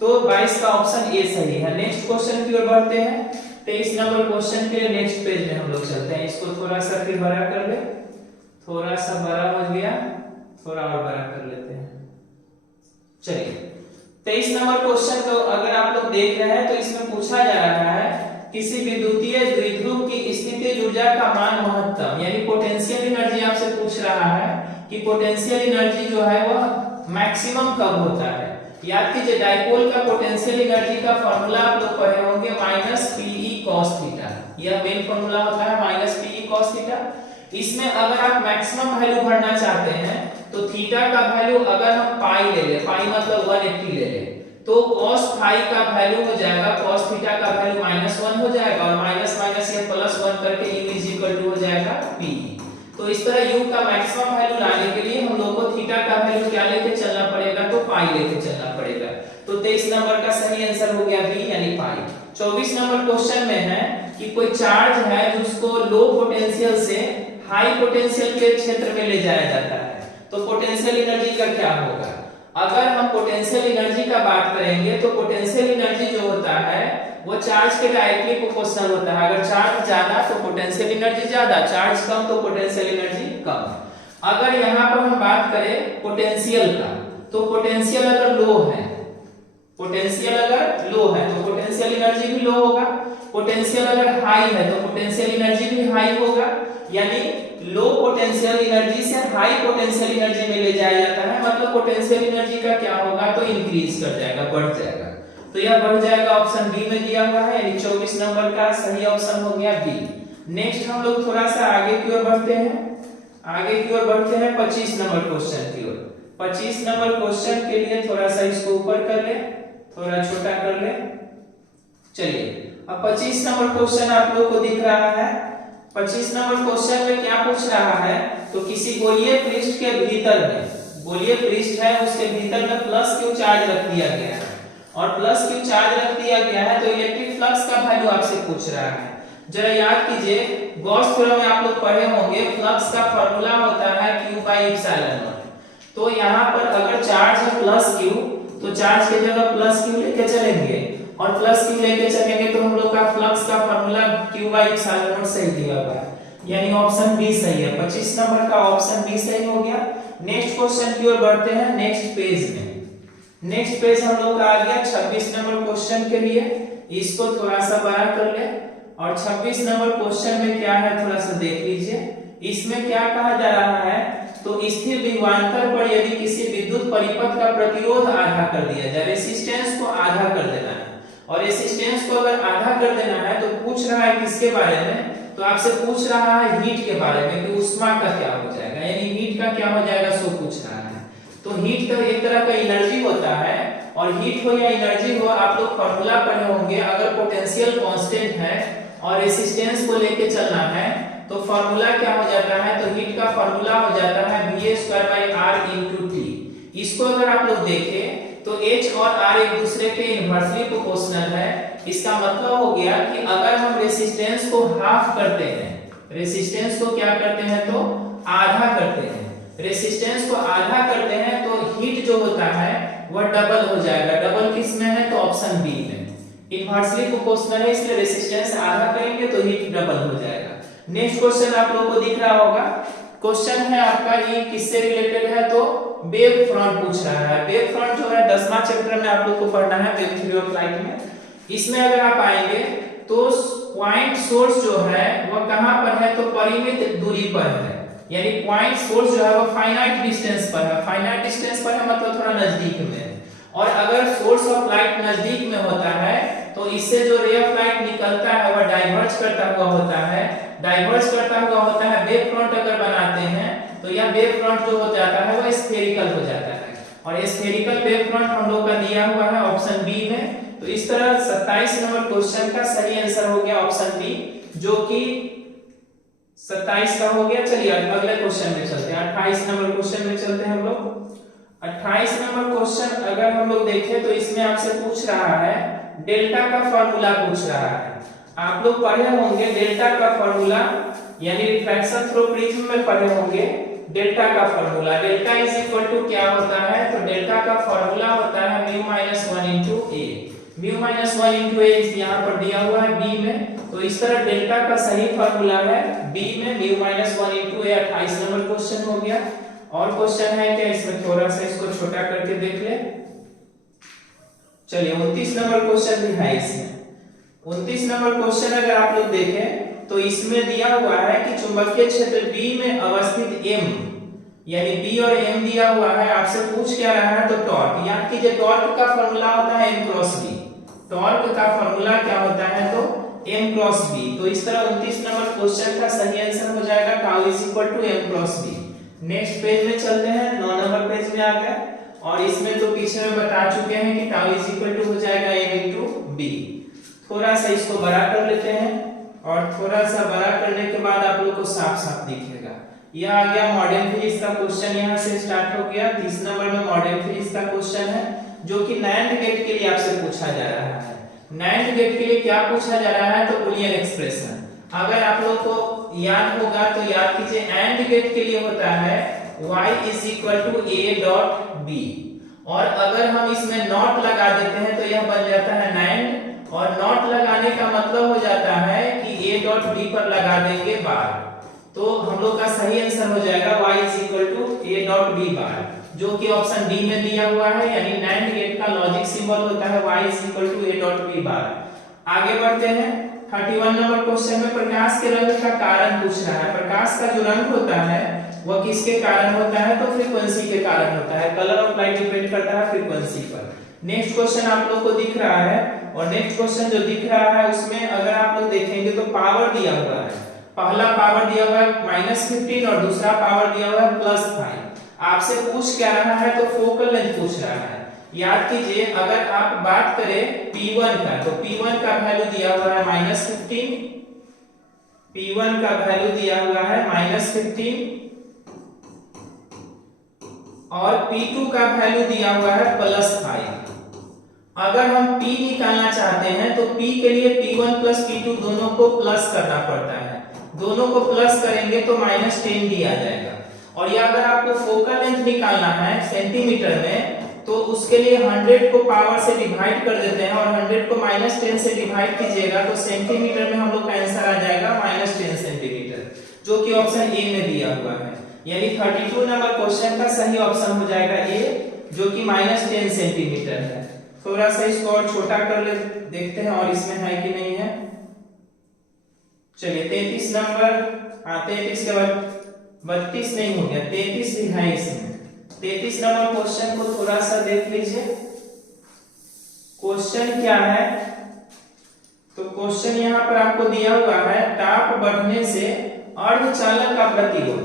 तो 22 का ऑप्शन ए सही है। नेक्स्ट क्वेश्चन की ओर बढ़ते हैं। 23 नंबर क्वेश्चन के लिए नेक्स्ट पेज में हम लोग चलते हैं। इसको थोड़ा सा फिर बड़ा कर ले, थोड़ा सा बड़ा हो गया, थोड़ा और बड़ा कर लेते हैं। चलिए 23 नंबर क्वेश्चन को अगर आप लोग देख रहे हैं तो इसमें पूछा जा रहा है किसी विद्युतीय द्विध्रुव की स्थितिज ऊर्जा का मान महत्तम, यानी पोटेंशियल एनर्जी आपसे पूछ रहा है कि पोटेंशियल एनर्जी जो है वह मैक्सिमम कब होता है। याद कीजिए डाइपोल का पोटेंशियल एनर्जी का फॉर्मूला आप लोग पढ़े होंगे माइनस पीई कॉस थीटा। यह मेन फॉर्मूला होता है माइनस पीई कॉस थीटा। इसमें अगर आप मैक्सिमम वैल्यू भरना चाहते हैं तो थीटा का वैल्यू अगर हम पाई ले ले, पाई मतलब 180 ले ले, तो cos फाई का वैल्यू हो जाएगा cos थीटा का वैल्यू -1 हो जाएगा और माइनस माइनस ये +1 करके u इज इक्वल टू हो जाएगा p। तो इस तरह u का मैक्सिमम वैल्यू लाने के लिए हम लोग को थीटा का वैल्यू क्या लेके चलना पड़ेगा, तो पाई लेके चलना पड़ेगा। तो 23 नंबर का सही आंसर हो गया बी यानी पाई। 24 नंबर क्वेश्चन में है कि कोई चार्ज है जिसको लो पोटेंशियल से हाई पोटेंशियल के क्षेत्र में ले जाया जाता है, तो पोटेंशियल एनर्जी का क्या होगा। अगर हम पोटेंशियल एनर्जी का बात करेंगे तो पोटेंशियल एनर्जी जो होता है वो चार्ज के डायरेक्टली प्रोपोर्शनल होता है। अगर चार्ज ज्यादा तो पोटेंशियल एनर्जी ज्यादा, चार्ज कम तो पोटेंशियल एनर्जी कम। अगर यहाँ पर हम बात करें पोटेंशियल का, तो पोटेंशियल अगर लो है, पोटेंशियल अगर लो है तो पोटेंशियल एनर्जी भी लो होगा। पोटेंशियल अगर हाई है तो पोटेंशियल एनर्जी भी हाई होगा। यानी लो पोटेंशियल एनर्जी से हाई पोटेंशियल एनर्जी में ले जाया जाता है, मतलब पोटेंशियल एनर्जी का क्या होगा, तो इंक्रीज कर जाएगा, बढ़ जाएगा। तो यह बढ़ जाएगा, ऑप्शन बी में दिया हुआ है, यानी 24 नंबर का सही ऑप्शन हो गया बी। नेक्स्ट हम लोग थोड़ा सा आगे की ओर बढ़ते हैं, आगे की ओर बढ़ते हैं 25 नंबर क्वेश्चन की ओर। 25 नंबर क्वेश्चन के लिए थोड़ा सा इसको ऊपर कर ले, थोड़ा छोटा कर ले। चलिए अब 25 नंबर क्वेश्चन आप लोग को दिख रहा है। 25 नंबर क्वेश्चन में क्या पूछ रहा है, तो किसी गोलीय पृष्ठ के भीतर में, गोलीय पृष्ठ है उसके भीतर में प्लस क्यू चार्ज रख दिया गया है और प्लस क्यू चार्ज रख दिया गया है, तो इलेक्ट्रिक फ्लक्स का वैल्यू आपसे पूछ रहा है। जरा याद कीजिए गॉस थ्योरम में आप लोग पढ़े होंगे, फ्लक्स का फार्मूला होता है q/ε0। तो यहाँ पर अगर चार्ज है प्लस क्यू तो चार्ज की जगह प्लस क्यू लेके चलेंगे और प्लस क्यू लेके चलेंगे तो हम लोग का फ्लक्स का फार्मूला q/ε0 सही दिया हुआ है, यानी ऑप्शन बी सही है। 25 नंबर का ऑप्शन बी सही हो गया। नेक्स्ट क्वेश्चन की ओर बढ़ते हैं नेक्स्ट पेज में। नेक्स्ट पेज हम लोग का आ गया 26 नंबर क्वेश्चन के लिए, इसको थोड़ा सा बड़ा कर ले और 26 नंबर क्वेश्चन में क्या है थोड़ा सा देख लीजिए। इसमें क्या कहा जा रहा है, तो स्थिर विभवांतर पर यदि किसी विद्युत परिपथ का प्रतिरोध आधा कर दिया जाए, रेसिस्टेंस को आधा कर देना है, और रेसिस्टेंस को अगर आधा कर देना है तो पूछ रहा है किसके बारे में, तो आपसे पूछ रहा है हीट के बारे में कि उष्मा का क्या हो जाएगा, यानी हीट का क्या हो जाएगा सो पूछ रहा है। तो हीट तो एक तरह का एनर्जी होता है, और हीट हो या एनर्जी हो आप लोग फॉर्मूला पढ़े होंगे। अगर पोटेंशियल कांस्टेंट है और रेसिस्टेंस को लेके चलना है तो फॉर्मूला क्या हो जाता है, तो हीट का फॉर्मूला हो जाता है Va²/r × T। इसको अगर आप लोग देखें तो H और R एक दूसरे के इनवर्सली प्रोपोर्शनल है। इसका मतलब हो गया कि अगर हम रेसिस्टेंस को हाफ करते हैं, रेसिस्टेंस को क्या करते हैं तो आधा करते हैं, रेसिस्टेंस को आधा करते हैं तो हीट जो होता है वह डबल हो जाएगा। डबल किस में है, तो ऑप्शन बी में। इनवर्सली प्रोपोर्शनल है इसलिए रेसिस्टेंस आधा करेंगे तो हीट डबल हो जाएगा। नेक्स्ट क्वेश्चन आप लोगों को दिख रहा होगा, क्वेश्चन है आपका ये किससे रिलेटेड है, तो वेव फ्रंट पूछ रहा है। वेव फ्रंट जो है 10वां चैप्टर में आप लोग को पढ़ना है, वेव थ्योरी ऑफ लाइट में। इसमें अगर आप आएंगे तो पॉइंट सोर्स जो है वह कहां पर है, तो परिमित दूरी पर है, यानी पॉइंट सोर्स जो है वो फाइनाइट डिस्टेंस पर है। फाइनाइट डिस्टेंस पर है मतलब थोड़ा नजदीक में है, और अगर सोर्स ऑफ लाइट नजदीक में होता है तो इससे जो रे ऑफ लाइट निकलता है वह डाइवर्ज करता हुआ होता है, डाइवर्ज करता हुआ होता है। वेव फ्रंट अगर बनाते हैं तो यह वेव फ्रंट जो हो जाता है वह स्फेरिकल हो जाता है, और स्फेरिकल वेव फ्रंट हम लोग का दिया हुआ है ऑप्शन बी में। तो इस तरह 27 नंबर क्वेश्चन का सही आंसर हो गया ऑप्शन बी, जो कि 27 का हो गया। चलिए अगले क्वेश्चन में चलते हैं, 28 नंबर क्वेश्चन में चलते हैं हम लोग। 28 नंबर क्वेश्चन अगर हम लोग देखें तो इसमें आपसे पूछ रहा है डेल्टा का फॉर्मूला पूछ रहा है। आप लोग पढ़े होंगे डेल्टा का फॉर्मूला, यानी रिफ्रैक्शन थ्रू प्रिज्म में पढ़े होंगे डेल्टा का formula. Delta is equal to क्या होता है, तो डेल्टा का फॉर्मूला होता है μ - 1 * a। μ - 1 * a यहाँ पर दिया हुआ है बी में, तो इस तरह डेल्टा का सही फॉर्मूला है बी में μ - 1 * a। 28 नंबर क्वेश्चन हो गया। और क्वेश्चन है क्या, इसमें थोड़ा सा इसको छोटा करके देख ले। चलिए 29 नंबर क्वेश्चन भी है इसमें। 29 नंबर क्वेश्चन अगर आप लोग देखें तो इसमें दिया हुआ है कि चुंबकीय क्षेत्र B में अवस्थित M यानी बी और एम दिया हुआ है, आपसे पूछ क्या रहा है तो टॉर्क। याद कीजिए टॉर्क का फॉर्मूला होता है m क्रॉस b। टॉर्क का फॉर्मूला क्या होता है तो m क्रॉस b। तो इस तरह 29 नंबर क्वेश्चन का सही आंसर हो जाएगा tau is equal to m cross b। Next page में चलते हैं, 9 नंबर पेज में आ गए और इसमें तो पीछे में बता चुके हैं कि टाउ इज इक्वल टू हो जाएगा m इनटू b। थोड़ा सा इसको बड़ा कर लेते हैं और थोड़ा सा बड़ा करने के बाद आप लोग को साफ साफ दिखेगा। यह आ गया मॉडर्न फिजिक्स का क्वेश्चन, यहाँ से स्टार्ट हो गया। 30 नंबर में मॉडर्न फिजिक्स का क्वेश्चन है जो कि नैंड गेट के लिए आपसे पूछा जा रहा है। नैंड गेट के लिए क्या पूछा जा रहा है तो बूलियन एक्सप्रेशन। अगर आप लोग को याद होगा तो याद कीजिए एंड गेट के लिए होता है y is equal to a dot b, और अगर हम इसमें नॉट लगा देते हैं तो यह बन जाता है नैंड, और नॉट लगाने का मतलब हो जाता है कि a डॉट b पर लगा देंगे बार। तो हम लोग का सही आंसर हो जाएगा y is equal to a dot b bar, जो कि ऑप्शन डी में दिया हुआ है। यानी नैंड गेट का लॉजिक सिंबल होता है y is equal to a dot b bar. आगे बढ़ते हैं, 31 नंबर क्वेश्चन में प्रकाश के रंग का कारण पूछ रहा है। प्रकाश का जो रंग होता है वह किसके कारण होता है तो फ्रीक्वेंसी के कारण होता है। कलर ऑफ लाइट डिपेंड करता है फ्रीक्वेंसी पर। नेक्स्ट क्वेश्चन आप लोग को दिख रहा है, और नेक्स्ट क्वेश्चन जो दिख रहा है उसमें अगर आप लोग देखेंगे तो पावर दिया हुआ है। पहला पावर दिया हुआ है -15 और दूसरा पावर दिया हुआ है +5। आपसे पूछ क्या रहा है तो फोकल लेंथ पूछ रहा है। याद कीजिए अगर आप बात करें P1 का तो P1 का वैल्यू दिया हुआ है -15, P1 का वैल्यू दिया हुआ है -15 और P2 का वैल्यू दिया हुआ है +5। अगर हम P निकालना चाहते हैं तो P के लिए P1 प्लस P2 दोनों को प्लस करना पड़ता है। दोनों को प्लस करेंगे तो -10 डी आ जाएगा। और ये अगर आपको फोकल लेंथ निकालना है सेंटीमीटर में तो उसके लिए 100 को पावर से डिवाइड कर देते हैं और 100 को -10 से डिवाइड कीजिएगा तो सेंटीमीटर में हम लोग का आंसर आ जाएगा -10 सेंटीमीटर, जो कि ऑप्शन ए में दिया हुआ है। यानी 32 नंबर क्वेश्चन का सही ऑप्शन हो जाएगा ए, जो कि -10 सेंटीमीटर है। थोड़ा सा इसको और छोटा कर ले देखते हैं और इसमें है कि नहीं है। चलिए 33 नंबर, हाँ 33 के बाद 32 नहीं हो गया, 33 भी है इसमें। 33 नंबर क्वेश्चन को थोड़ा सा देख लीजिए। क्वेश्चन क्या है तो क्वेश्चन यहाँ पर आपको दिया हुआ है ताप बढ़ने से अर्धचालक का प्रतिरोध,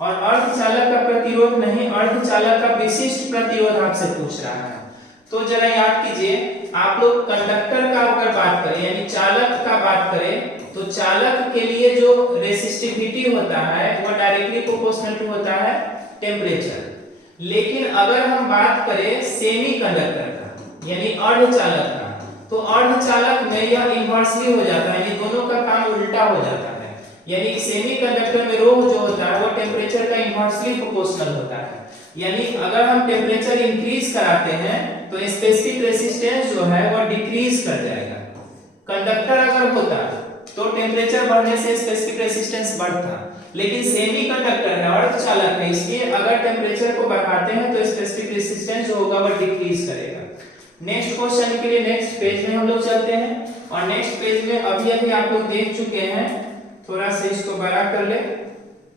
और अर्धचालक का प्रतिरोध नहीं अर्धचालक का विशिष्ट प्रतिरोध आपसे पूछ रहा है। तो जरा याद कीजिए, आप लोग कंडक्टर का अगर बात करें यानी चालक का बात करें तो चालक के लिए जो रेसिस्टिविटी होता है वह डायरेक्टली प्रोपोर्शनल होता है टेम्परेचर। लेकिन अगर हम बात करें सेमीकंडक्टर का यानी अर्धचालक का, तो अर्धचालक में यह इन्वर्सली हो जाता है, यानी दोनों का काम उल्टा हो जाता है। यानी सेमीकंडक्टर में रो जो होता है वो टेम्परेचर का इन्वर्सली प्रोपोर्शनल होता है। यानी अगर हम टेम्परेचर इंक्रीज कराते हैं तो स्पेसिफिक रेजिस्टेंस जो है वो डिक्रीज कर जाएगा। कंडक्टर अगर होता तो टेम्परेचर बढ़ने से स्पेसिफिक रेजिस्टेंस बढ़ता, लेकिन सेमीकंडक्टर है अर्धचालक है, इसलिए अगर टेम्परेचर को बढ़ाते हैं तो स्पेसिफिक रेजिस्टेंस जो होगा वो डिक्रीज करेगा। नेक्स्ट क्वेश्चन के लिए नेक्स्ट पेज में हम लोग चलते हैं, और नेक्स्ट पेज में अभी आप लोग देख चुके हैं। थोड़ा सा इसको बड़ा कर ले।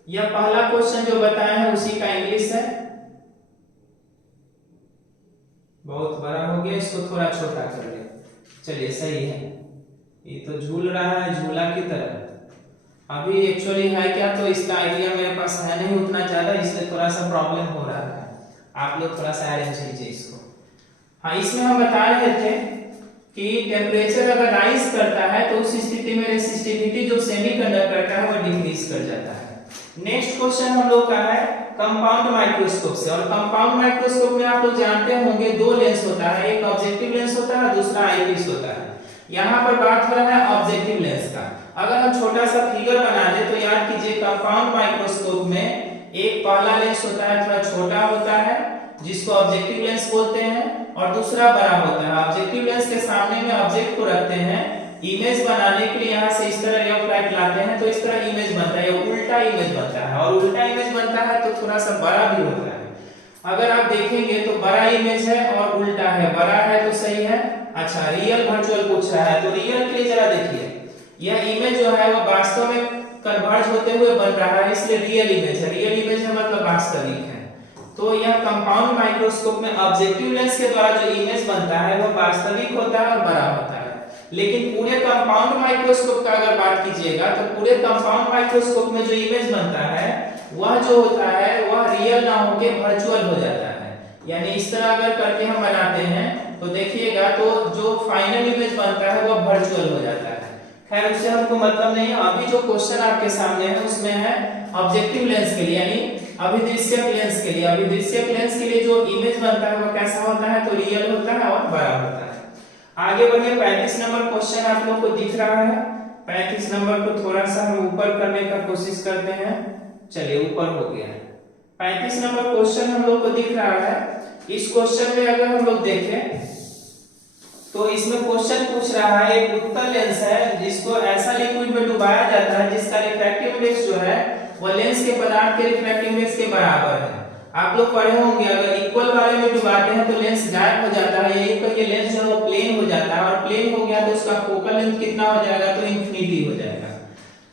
यह पहला क्वेश्चन जो बताया है उसी का इंग्लिश है, बहुत बड़ा हो गया, इसको थोड़ा छोटा कर ले। चलिए सही है, ये तो झूल रहा है झूला की तरह। अभी एक्चुअली है क्या तो इसका आइडिया मेरे पास है नहीं उतना ज्यादा, इसलिए थोड़ा सा प्रॉब्लम हो रहा है। आप लोग थोड़ा सा अरेंज कीजिए इसको। हाँ, इसमें हम बता रहे थे कि टेम्परेचर अगर राइज करता है तो उस स्थिति में रेसिस्टिविटी जो सेमीकंडक्टर का है वो डिक्रीज कर जाता है। नेक्स्ट क्वेश्चन हम लोग का है कंपाउंड माइक्रोस्कोप से, और कंपाउंड माइक्रोस्कोप में आप लोग जानते होंगे दो लेंस होता है, एक ऑब्जेक्टिव लेंस होता है दूसरा आईपीस होता है। यहाँ पर बात हो रहा है ऑब्जेक्टिव लेंस का। अगर हम छोटा सा फिगर बना दे तो याद कीजिए कंपाउंड माइक्रोस्कोप में एक पहला लेंस होता है थोड़ा छोटा होता है जिसको ऑब्जेक्टिव लेंस बोलते हैं, और दूसरा बड़ा होता है। ऑब्जेक्टिव लेंस के सामने में ऑब्जेक्ट को रखते हैं, इमेज बनाने के लिए यहाँ से इस तरह रे ऑफ लाइट लाते हैं तो इस तरह इमेज बनता है, उल्टा इमेज बनता है, और उल्टा इमेज बनता है तो थोड़ा सा बड़ा भी होता है। अगर आप देखेंगे तो बड़ा इमेज है और उल्टा है, बड़ा है तो सही है। अच्छा, रियल वर्चुअल पूछ रहा है तो रियल के लिए जरा देखिए, यह इमेज जो है वो वास्तव में कन्वर्ज होते हुए बन रहा है, इसलिए रियल इमेज है। रियल इमेज है मतलब वास्तविक है। तो यह कंपाउंड माइक्रोस्कोप में ऑब्जेक्टिव लेंस के द्वारा जो इमेज बनता है वह वास्तविक होता है और बड़ा होता है। लेकिन पूरे कंपाउंड माइक्रोस्कोप का अगर बात कीजिएगा तो पूरे कंपाउंड माइक्रोस्कोप में जो इमेज बनता है वह जो होता है वह रियल ना होके वर्चुअल हो जाता है। यानी इस तरह अगर करके हम बनाते हैं तो देखिएगा तो जो फाइनल इमेज बनता है वह वर्चुअल हो जाता है। खैर उससे हमको मतलब नहीं है। अभी जो क्वेश्चन आपके सामने है उसमें है ऑब्जेक्टिव लेंस के लिए यानी अभिदृश्यक लेंस के लिए। अभिदृश्यक लेंस के लिए जो इमेज बनता है वह कैसा होता है? तो रियल होता है और बड़ा होता है। आगे बढ़िए 35 नंबर क्वेश्चन आप लोग को दिख रहा है। 35 नंबर को थोड़ा सा हम ऊपर करने का कोशिश करते हैं। चलिए ऊपर हो गया। 35 नंबर क्वेश्चन हम लोग को दिख रहा है। इस क्वेश्चन में अगर हम लोग देखें तो इसमें क्वेश्चन पूछ रहा है एक उत्तल लेंस है जिसको ऐसा लिक्विड में डुबाया जाता है जिसका रिफ्रैक्टिव इंडेक्स जो है वह लेंस के पदार्थ के रिफ्रैक्टिव इंडेक्स के बराबर है। आप लोग पढ़े होंगे अगर इक्वल वाले में डुबाते हैं तो लेंस गायब हो जाता है। यही करके लेंस जो है वो प्लेन हो जाता है और प्लेन हो गया तो उसका फोकल लेंथ कितना हो जाएगा? तो इंफिनिटी हो जाएगा।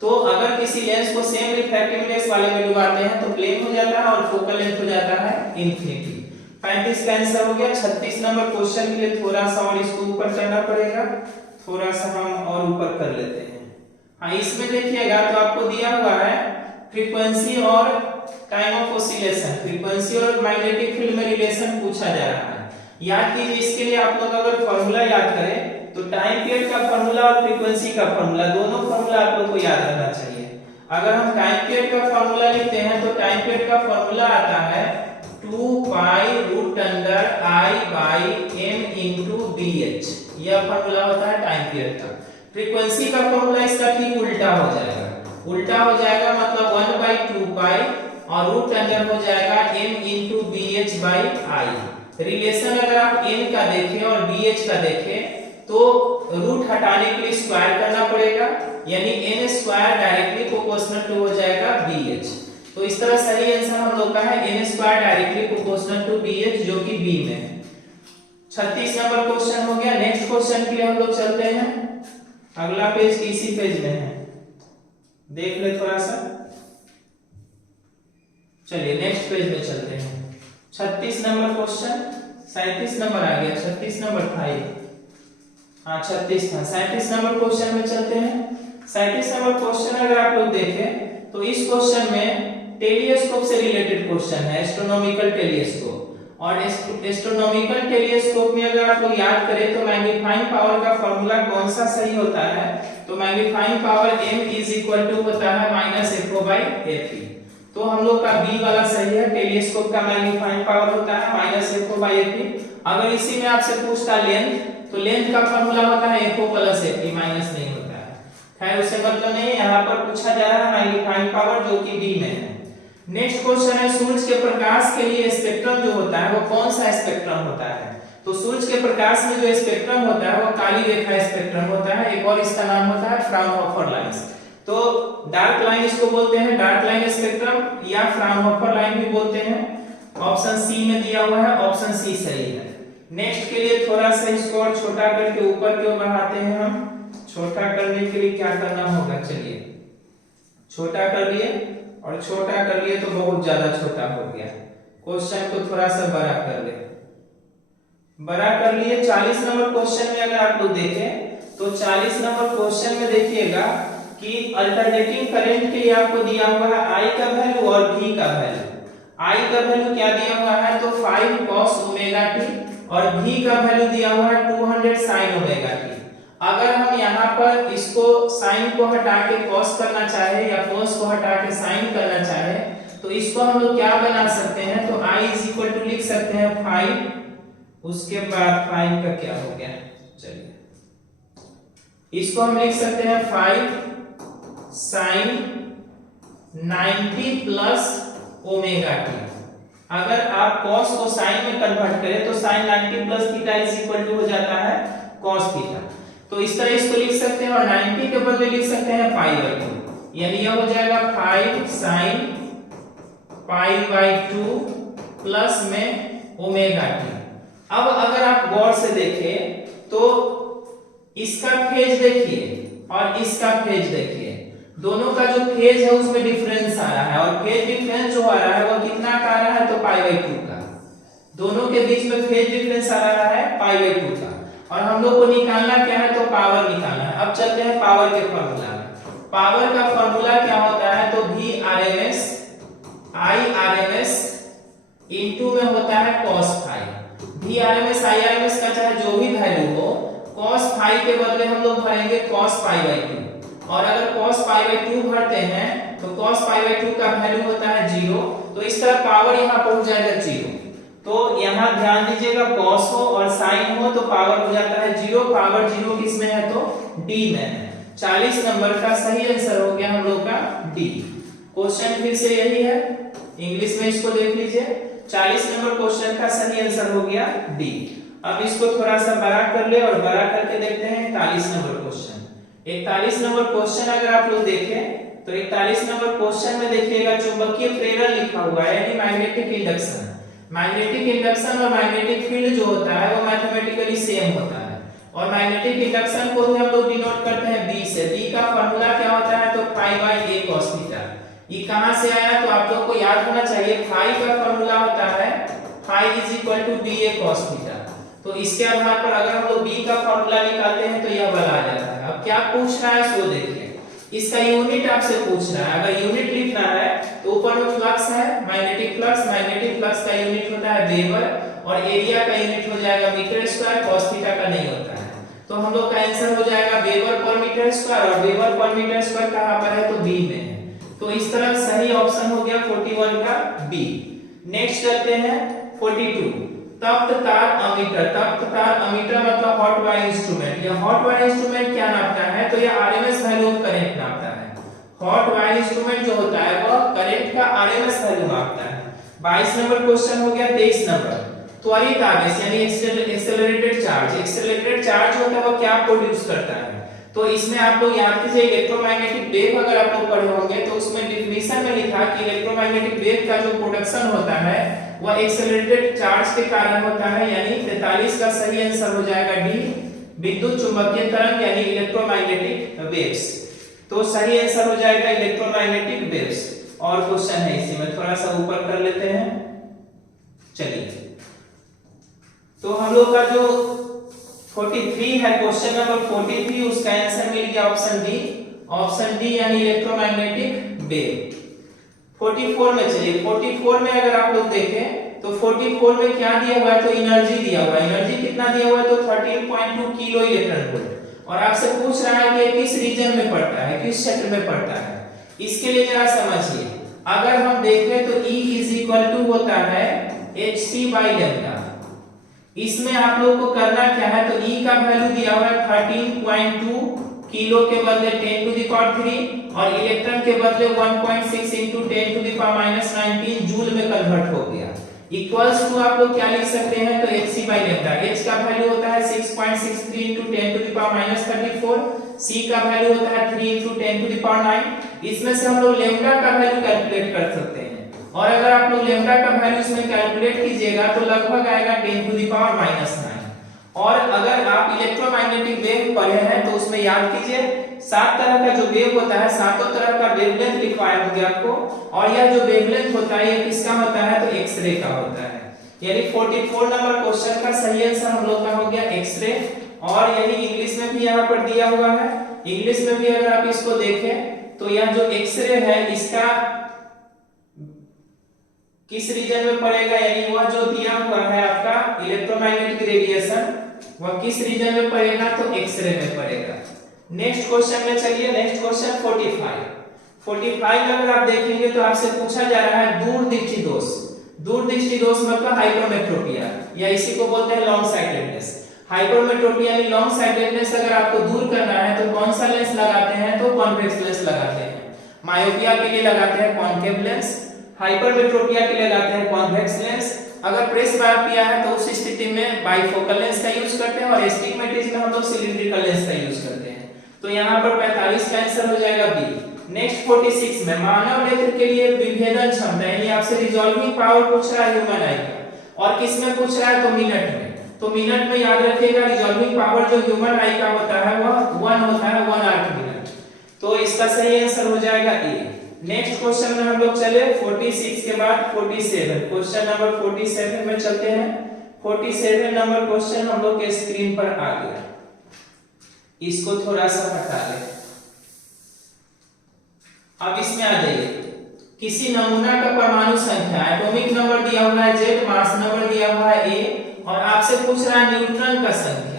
तो अगर किसी लेंस को सेम रिफ्रैक्टिव इंडेक्स वाले में डुबाते हैं तो प्लेन हो जाता है और फोकल लेंथ हो जाता है इंफिनिटी। 35 का आंसर हो गया। 36 नंबर क्वेश्चन के लिए थोड़ा सा और इसको ऊपर करना पड़ेगा। थोड़ा सा हम और ऊपर कर लेते हैं। हाँ इसमें देखिएगा तो आपको दिया हुआ है फ्रीक्वेंसी और टाइम ऑफ ऑसिलेशन। फ्रीक्वेंसी और मैग्नेटिक फील्ड में रिलेशन पूछा जा रहा है। याद कीजिए इसके लिए आप लोग अगर फॉर्मूला याद करें तो टाइम पीरियड का फॉर्मूला और फ्रीक्वेंसी का फॉर्मूला दोनों फॉर्मूला आप लोग को याद रहना चाहिए। अगर हम टाइम पीरियड का फॉर्मूला लिखते हैं तो टाइम पीरियड का फॉर्मूला आता है 2 pi root under I by m into bh। यह फॉर्मूला होता है टाइम पीरियड का। फ्रीक्वेंसी का फॉर्मूला इसका ठीक उल्टा हो जाएगा। उल्टा हो जाएगा मतलब 1 बाई 2 पाई और रूट अंडर हो जाएगा m into bh by I। Relation अगर आप n का देखें और bh का देखें तो रूट हटाने के लिए स्क्वायर करना पड़ेगा यानी n square directly proportional to हो जाएगा bh। तो इस तरह सही आंसर हम लोग का है n square directly proportional to bh जो कि b में है। 36 नंबर क्वेश्चन हो गया। नेक्स्ट क्वेश्चन के लिए हम लोग चलते हैं। अगला पेज इसी पेज में है, देख ले थोड़ा सा। चलिए नेक्स्ट पेज में चलते हैं। 36 नंबर क्वेश्चन 37 नंबर आ गया। 36 नंबर था ये, हाँ 36 था। 37 नंबर क्वेश्चन में चलते हैं। 37 नंबर क्वेश्चन अगर आप लोग देखें तो इस क्वेश्चन में टेलीस्कोप से रिलेटेड क्वेश्चन है, एस्ट्रोनॉमिकल टेलीस्कोप। और एस्ट्रोनॉमिकल टेलीस्कोप में अगर आप लोग याद करें तो मैग्नीफाइंग पावर का फॉर्मूला कौन सा सही होता है? तो magnifying power m is equal to होता है -f/fe। तो हम लोग का बी वाला सही है। टेलीस्कोप का मैग्नीफाइंग पावर होता है -f/fe। अगर इसी में आपसे पूछता लेंथ तो लेंथ का फॉर्मूला होता है fo + fe, माइनस नहीं होता है। खैर उससे मतलब नहीं है। यहाँ पर पूछा जा रहा है मैग्नीफाइंग पावर जो कि डी में है। नेक्स्ट क्वेश्चन है सूरज के प्रकाश के लिए स्पेक्ट्रम जो होता है वो कौन सा स्पेक्ट्रम होता है? तो सूरज के प्रकाश में जो स्पेक्ट्रम होता है वो काली रेखा स्पेक्ट्रम होता है। एक और इसका नाम होता है फ्राउनहोफर लाइंस। तो डार्क लाइन इसको बोलते हैं, डार्क लाइन स्पेक्ट्रम या फ्राउनहोफर लाइन भी बोलते हैं। ऑप्शन सी में दिया हुआ है, ऑप्शन सी सही है। नेक्स्ट के लिए थोड़ा सा इसको और छोटा करके ऊपर क्यों बढ़ाते हैं हम? छोटा करने के लिए क्या करना होगा? चलिए छोटा कर लिए और छोटा कर लिए तो बहुत ज्यादा छोटा हो गया। क्वेश्चन को थोड़ा सा बड़ा कर ले, बड़ा कर लिए। 40 नंबर क्वेश्चन में अगर आप लोग देखें तो 40 नंबर क्वेश्चन में देखिएगा कि अल्टरनेटिंग करंट के लिए आपको दिया हुआ है I का वैल्यू और V का वैल्यू। I का वैल्यू क्या दिया हुआ है? तो 5 cos ωt और V का वैल्यू दिया हुआ है 200 sin ωt। अगर हम यहाँ पर इसको साइन को हटा के कॉस करना चाहे या कॉस को हटा के साइन करना चाहे तो इसको हम लोग क्या बना सकते हैं? तो I इज इक्वल टू लिख सकते हैं 5, उसके बाद 5 का क्या हो गया? चलिए इसको हम लिख सकते हैं 5 sin 90 प्लस ωt। अगर आप cos को sin में कन्वर्ट करें तो sin 90 plus theta is equal to हो जाता है cos थीटा। तो इस तरह इसको लिख सकते हैं और 90 के बदले लिख सकते हैं π/2, यानी यह हो जाएगा 5 sin π/2 प्लस में ωt। अब अगर आप गौर से देखें तो इसका फेज देखिए और इसका फेज देखिए, दोनों का जो फेज है उसमें डिफरेंस आ रहा है, और फेज डिफरेंस जो आ रहा है वो कितना का आ रहा है, तो π/2 का। दोनों के बीच में फेज डिफरेंस आ रहा है π/2 का, और हम लोग को निकालना क्या है, तो पावर निकालना है। अब चलते हैं पावर के फॉर्मूला में। पावर का फॉर्मूला क्या होता है, तो Vrms Irms इनटू में होता है cos phi। Vrms Irms का चाहे जो भी वैल्यू हो, cos phi के बदले हम लोग भरेंगे cos π/2, और अगर cos π/2 भरते हैं तो cos π/2 का वैल्यू होता है 0, तो इस तरह पावर यहाँ पर हो जाएगा 0। तो यहाँ ध्यान दीजिएगा, cos हो और sin हो तो पावर हो जाता है 0। पावर 0 किस में है, तो D में है। 40 नंबर का सही आंसर हो गया हम लोग का D। क्वेश्चन फिर से यही है, इंग्लिश में इसको देख लीजिए। 40 नंबर क्वेश्चन का सही आंसर हो गया D। अब इसको थोड़ा सा बड़ा कर ले और बड़ा करके देखते हैं 41 नंबर क्वेश्चन। 41 नंबर क्वेश्चन अगर आप लोग देखें तो 41 नंबर क्वेश्चन में देखिएगा चुंबकीय प्रेरण लिखा हुआ है, यानी मैग्नेटिक इंडक्शन। मैग्नेटिक इंडक्शन और मैग्नेटिक फील्ड जो होता है वो मैथमेटिकली सेम होता है, और मैग्नेटिक इंडक्शन को भी हम लोग डिनोट करते हैं B से। B का फॉर्मूला क्या होता है, तो π/a cos थीटा। ये कहां से आया, तो आप लोग को याद होना चाहिए, फाई का फॉर्मूला होता है फाई = ba cos थीटा। तो इसके आधार पर अगर हम लोग B का फॉर्मूला निकालते हैं तो यह वाला आ जाता है। अब क्या पूछ रहा है सो देखिए, इसका यूनिट आपसे पूछ रहा है। अगर यूनिट लिखना है तो ऊपर में फ्लक्स है, मैग्नेटिक फ्लक्स का यूनिट होता है वेबर, और एरिया का यूनिट हो जाएगा मीटर स्क्वायर, cos थीटा का नहीं होता है। तो हम लोग का आंसर हो जाएगा वेबर पर मीटर स्क्वायर, और वेबर पर मीटर स्क्वायर कहां पर है, तो B में है। तो इस तरह सही ऑप्शन हो गया 41 का B। नेक्स्ट चलते हैं 42, तप्त तार अमीटर। तप्त तार अमीटर मतलब हॉट वायर इंस्ट्रूमेंट। यह हॉट वायर इंस्ट्रूमेंट क्या नापता है, तो यह आरएमएस वैल्यू ऑफ करंट नापता है। हॉट वायर इंस्ट्रूमेंट जो होता है वह करंट का आरएमएस वैल्यू नापता है। 22 नंबर क्वेश्चन हो गया। 23 नंबर, त्वरित आवेश यानी एक्सेलरेटेड चार्ज। एक्सेलरेटेड चार्ज होता है वो क्या प्रोड्यूस करता है, तो इसमें आप लोग याद कीजिए इलेक्ट्रोमैग्नेटिक वेव अगर आप लोग पढ़े होंगे तो उसमें डिफिनीशन में लिखा कि इलेक्ट्रोमैग्नेटिक वेव का जो प्रोडक्शन होता है वह एक्सेलरेटेड चार्ज के कारण होता है, यानी 43 का सही आंसर हो जाएगा डी, विद्युत चुंबकीय तरंग यानी इलेक्ट्रोमैग्नेटिक वेव्स। तो सही आंसर हो जाएगा इलेक्ट्रोमैग्नेटिक वेव्स। और क्वेश्चन है इसी में, थोड़ा सा ऊपर कर लेते हैं। चलिए, तो हम लोग का जो 43 है, क्वेश्चन नंबर 43, उसका आंसर मिल गया ऑप्शन डी। ऑप्शन डी यानी इलेक्ट्रोमैग्नेटिक वेव। 44 में चलिए, 44 में अगर आप लोग देखें तो 44 में क्या दिया हुआ है, तो एनर्जी दिया हुआ है। एनर्जी कितना दिया हुआ है, तो 13.2 किलो इलेक्ट्रॉन वोल्ट। और आपसे पूछ रहा है कि किस रीजन में पड़ता है, किस क्षेत्र में पड़ता है। इसके लिए जरा समझिए, अगर हम देखें तो E होता है hc/λ। इसमें आप लोग को करना क्या है, तो E का वैल्यू दिया हुआ है 13.2 किलो के बदले 10⁻³ और इलेक्ट्रॉन के बदले 1.6 × 10⁻⁻19 जूल में कन्वर्ट हो गया। इक्वल्स टू आप लोग क्या लिख सकते हैं, तो hc/λ। h का वैल्यू होता है 6.63 × 10⁻34, c का वैल्यू होता है 3 × 10⁹। इसमें से हम लोग लैम्डा का वैल्यू कैलकुलेट कर सकते हैं, और अगर आप लोग लैम्डा का वैल्यू इसमें कैलकुलेट कीजिएगा तो लगभग आएगा 10⁻⁻9। और अगर आप इलेक्ट्रोमैग्नेटिक वेव पढ़े हैं तो उसमें याद कीजिए 7 तरह का जो वेव होता है, सातों तरह का वेवलेंथ लिखवाए होंगे आपको, और यह जो वेवलेंथ होता है ये किसका होता है, तो एक्सरे का होता है। यानी 44 नंबर क्वेश्चन का सही आंसर हम लोग का हो गया एक्सरे। और यही इंग्लिश में भी यहाँ पर दिया हुआ है। इंग्लिश में भी अगर आप इसको देखें तो यह जो एक्सरे है इसका किस रीजन में पड़ेगा, यानी वह जो दिया हुआ है आपका इलेक्ट्रोमैग्नेटिक रेडिएशन वह किस रीजन में पड़ेगा, तो एक्सरे में पड़ेगा। नेक्स्ट क्वेश्चन में चलिए, नेक्स्ट क्वेश्चन 45 में अगर आप देखेंगे तो आपसे पूछा जा रहा है दूरदृष्टि दोष। दूरदृष्टि दोष मतलब हाइपरमेट्रोपिया, या इसी को बोलते हैं लॉन्ग साइटेडनेस। हाइपरमेट्रोपिया यानी लॉन्ग साइटेडनेस अगर आपको दूर करना है तो कौन सा लेंस लगाते हैं, तो कॉन्वेक्स लेंस लगाते हैं। मायोपिया के लिए लगाते हैं कॉन्केव लेंस, हाइपरमेट्रोपिया के लिए लगाते हैं कॉन्वेक्स लेंस। अगर प्रेस मायोपिया है तो उस स्थिति में बाइफोकल लेंस का यूज करते हैं, और एस्टिग्मेटिज्म में हम लोग सिलिंड्रिकल लेंस का यूज करते हैं। तो यहाँ पर 45 का आंसर हो जाएगा बी। नेक्स्ट 46 में मानव नेत्र के लिए विभेदन क्षमता, यानी आपसे रिजॉल्विंग पावर पूछ रहा है ह्यूमन आई का, और किस में पूछ रहा है, तो मिनट में। तो मिनट में याद रखिएगा रिजॉल्विंग पावर जो ह्यूमन आई का होता है वह 1 होता है, 1 आर्क मिनट। तो इसका सही आंसर हो जाएगा ए। नेक्स्ट क्वेश्चन में हम लोग चले 46 के बाद 47, क्वेश्चन नंबर 47 में चलते हैं। 47 नंबर क्वेश्चन हम लोग के स्क्रीन पर आ गया, इसको थोड़ा सा हटा ले। अब इसमें आ जाइए, किसी नमूना का परमाणु संख्या एटॉमिक नंबर दिया हुआ है Z, मास नंबर दिया हुआ है A और आपसे पूछ रहा है न्यूट्रॉन का संख्या।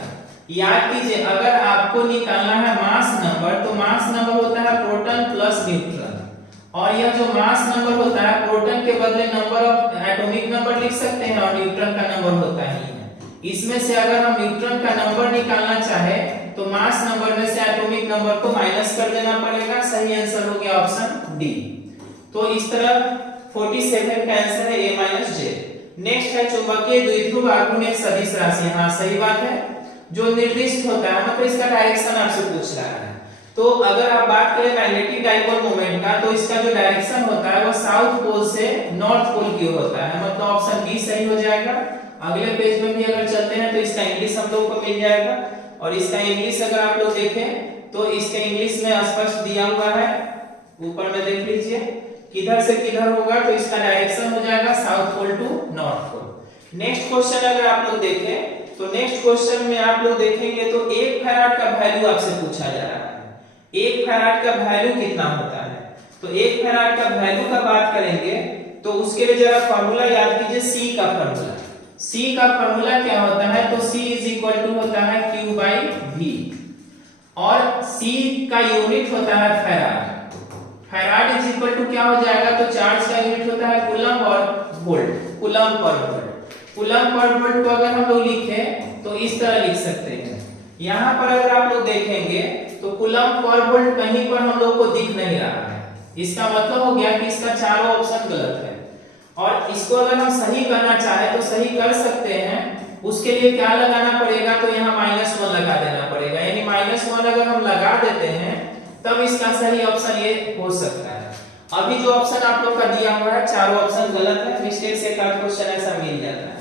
याद कीजिए, अगर आपको निकालना है मास नंबर तो मास नंबर होता है प्रोटॉन प्लस न्यूट्रॉन, और यह जो मास नंबर होता है प्रोटॉन के बदले नंबर ऑफ एटॉमिक नंबर लिख सकते हैं और न्यूट्रॉन का नंबर होता ही है। इसमें से अगर हम न्यूट्रॉन का नंबर निकालना चाहे तो मास नंबर में से एटॉमिक नंबर को माइनस कर देना पड़ेगा। सही आंसर हो गया ऑप्शन डी। तो इस तरह 47 का आंसर है A माइनस जे। नेक्स्ट है चुंबकीय द्विध्रुव आघूर्ण एक सदिश राशि। हाँ सही बात है, जो निर्दिष्ट होता है मतलब इसका डायरेक्शन आपसे पूछ रहा है। तो अगर आप बात करें मैग्नेटिक डाइपोल मोमेंट का तो इसका जो डायरेक्शन होता है वो साउथ पोल से नॉर्थ पोल की ओर होता है, मतलब ऑप्शन बी सही हो जाएगा। अगले पेज में भी अगर चलते हैं तो इसका इंग्लिश हम लोग को मिल जाएगा, और इसका इंग्लिश अगर आप लोग देखें तो इसके इंग्लिश में स्पष्ट दिया हुआ है, ऊपर में देख लीजिए किधर से किधर होगा, तो इसका डायरेक्शन हो जाएगा south pole to north pole. Next question अगर आप लोग देखें तो नेक्स्ट क्वेश्चन में आप लोग देखेंगे तो 1 फैराड का वैल्यू आपसे पूछा जा रहा है। 1 फैराड का वैल्यू कितना होता है, तो 1 फैराड का वैल्यू का बात करेंगे तो उसके लिए जरा फार्मूला याद कीजिए, सी का फार्मूला। सी का फार्मूला क्या होता है, तो सी इज इक्वल टू होता है Q बाई V, और सी का यूनिट होता है farad. Farad is equal to क्या हो जाएगा, तो चार्ज का यूनिट होता है कूलम और volt, coulomb per volt. Coulomb per volt को अगर हम लोग लिखें तो इस तरह लिख सकते हैं। यहाँ पर अगर आप लोग देखेंगे तो कूलम पर वोल्ट कहीं पर हम लोग को दिख नहीं रहा है, इसका मतलब हो गया कि इसका चारों ऑप्शन गलत है। और इसको अगर हम सही करना चाहे तो सही कर सकते हैं। उसके लिए क्या लगाना पड़ेगा, तो यहाँ -1 लगा देना पड़ेगा, यानी -1 अगर हम लगा देते हैं तब इसका सही ऑप्शन ये हो सकता है। अभी जो ऑप्शन आप लोग का दिया हुआ है चारों ऑप्शन गलत है, मिस्टेक से एक आध क्वेश्चन ऐसा मिल जाता है।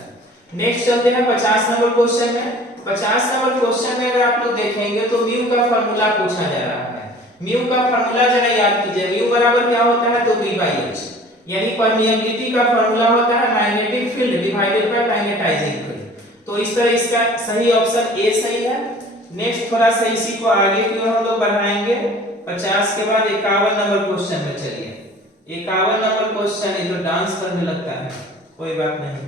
नेक्स्ट चलते हैं 50 नंबर क्वेश्चन में। 50 नंबर क्वेश्चन में अगर आप लोग देखेंगे तो म्यू का फार्मूला पूछा जा रहा है। म्यू का फार्मूला जरा याद कीजिए, म्यू बराबर क्या होता है, तो V/H, यानी परमिएबिलिटी का फार्मूला होता है magnetic field divided by magnetising field. तो इस तरह इसका सही ऑप्शन ए सही है। नेक्स्ट थोड़ा सा इसी को आगे की ओर हम लोग बढ़ाएंगे। 50 के बाद 51 नंबर क्वेश्चन में चलिए। 51 नंबर क्वेश्चन ये तो डांस करने लगता है, कोई बात नहीं।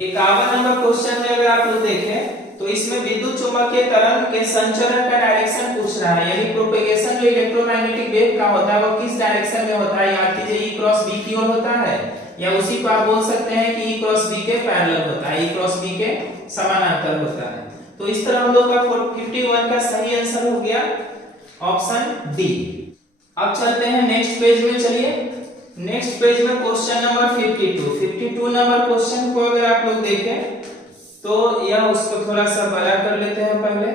51 नंबर क्वेश्चन में अगर आप लोग देखें तो इसमें विद्युत चुंबकीय तरंग के संचरण का डायरेक्शन पूछ रहा है, यानी प्रोपेगेशन जो इलेक्ट्रोमैग्नेटिक वेव का होता है वो किस डायरेक्शन में होता है। याद कीजिए E क्रॉस B की ओर होता है, या उसी को आप बोल सकते हैं कि E क्रॉस B के पैरेलल होता है, E क्रॉस B के समानांतर होता है। तो इस तरह हम लोग का 51 का सही आंसर हो गया ऑप्शन डी। अब चलते हैं नेक्स्ट पेज में, चलिए नेक्स्ट पेज में क्वेश्चन नंबर 52 नंबर क्वेश्चन को अगर आप लोग देखें तो यह उसको थोड़ा सा बड़ा कर लेते हैं, पहले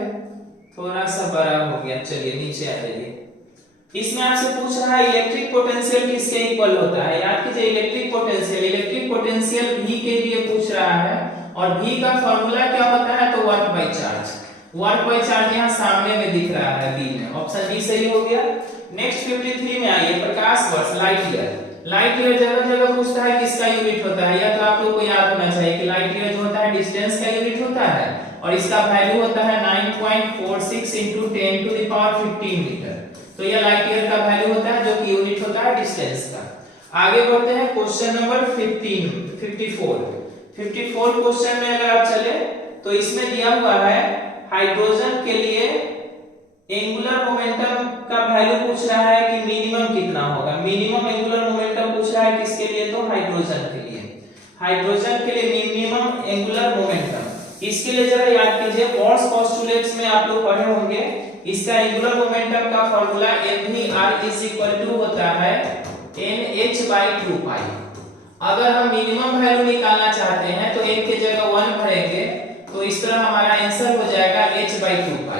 थोड़ा सा बड़ा हो गया। चलिए नीचे आ जाइए। इसमें आपसे पूछ रहा है इलेक्ट्रिक पोटेंशियल किसके इक्वल होता है। याद कीजिए इलेक्ट्रिक पोटेंशियल V के लिए पूछ रहा है, और V का फार्मूला क्या होता है, तो work by charge. Work by charge यहाँ सामने में दिख रहा है बी में, ऑप्शन बी सही हो गया। नेक्स्ट 53 में आइए, प्रकाश वर्ष लाइट ईयर। लाइट ईयर जगह जगह पूछता है किसका यूनिट होता है, या तो आप लोग को याद होना चाहिए कि लाइट ईयर जो होता है डिस्टेंस का यूनिट होता है, और इसका वैल्यू होता है 9.46 × 10⁻15 मीटर। तो यह लाइट ईयर का वैल्यू होता है जो कि यूनिट होता है डिस्टेंस का। आगे बढ़ते हैं क्वेश्चन नंबर 54 क्वेश्चन में अगर आप चले तो इसमें दिया हुआ है हाइड्रोजन के लिए एंगुलर मोमेंटम का वैल्यू पूछ रहा है कि मिनिमम कितना होगा। मिनिमम एंगुलर मोमेंटम पूछ रहा है किसके लिए, तो हाइड्रोजन के लिए। हाइड्रोजन के लिए मिनिमम एंगुलर मोमेंटम, इसके लिए जरा याद कीजिए बोर्स पोस्टुलेट्स में आप लोग पढ़े होंगे। इसका एंगुलर मोमेंटम का फार्मूला mvr होता है nh/2π। अगर हम मिनिमम वैल्यू निकालना चाहते हैं तो n के जगह 1 भरेंगे, तो इस तरह हमारा आंसर हो जाएगा h/2π।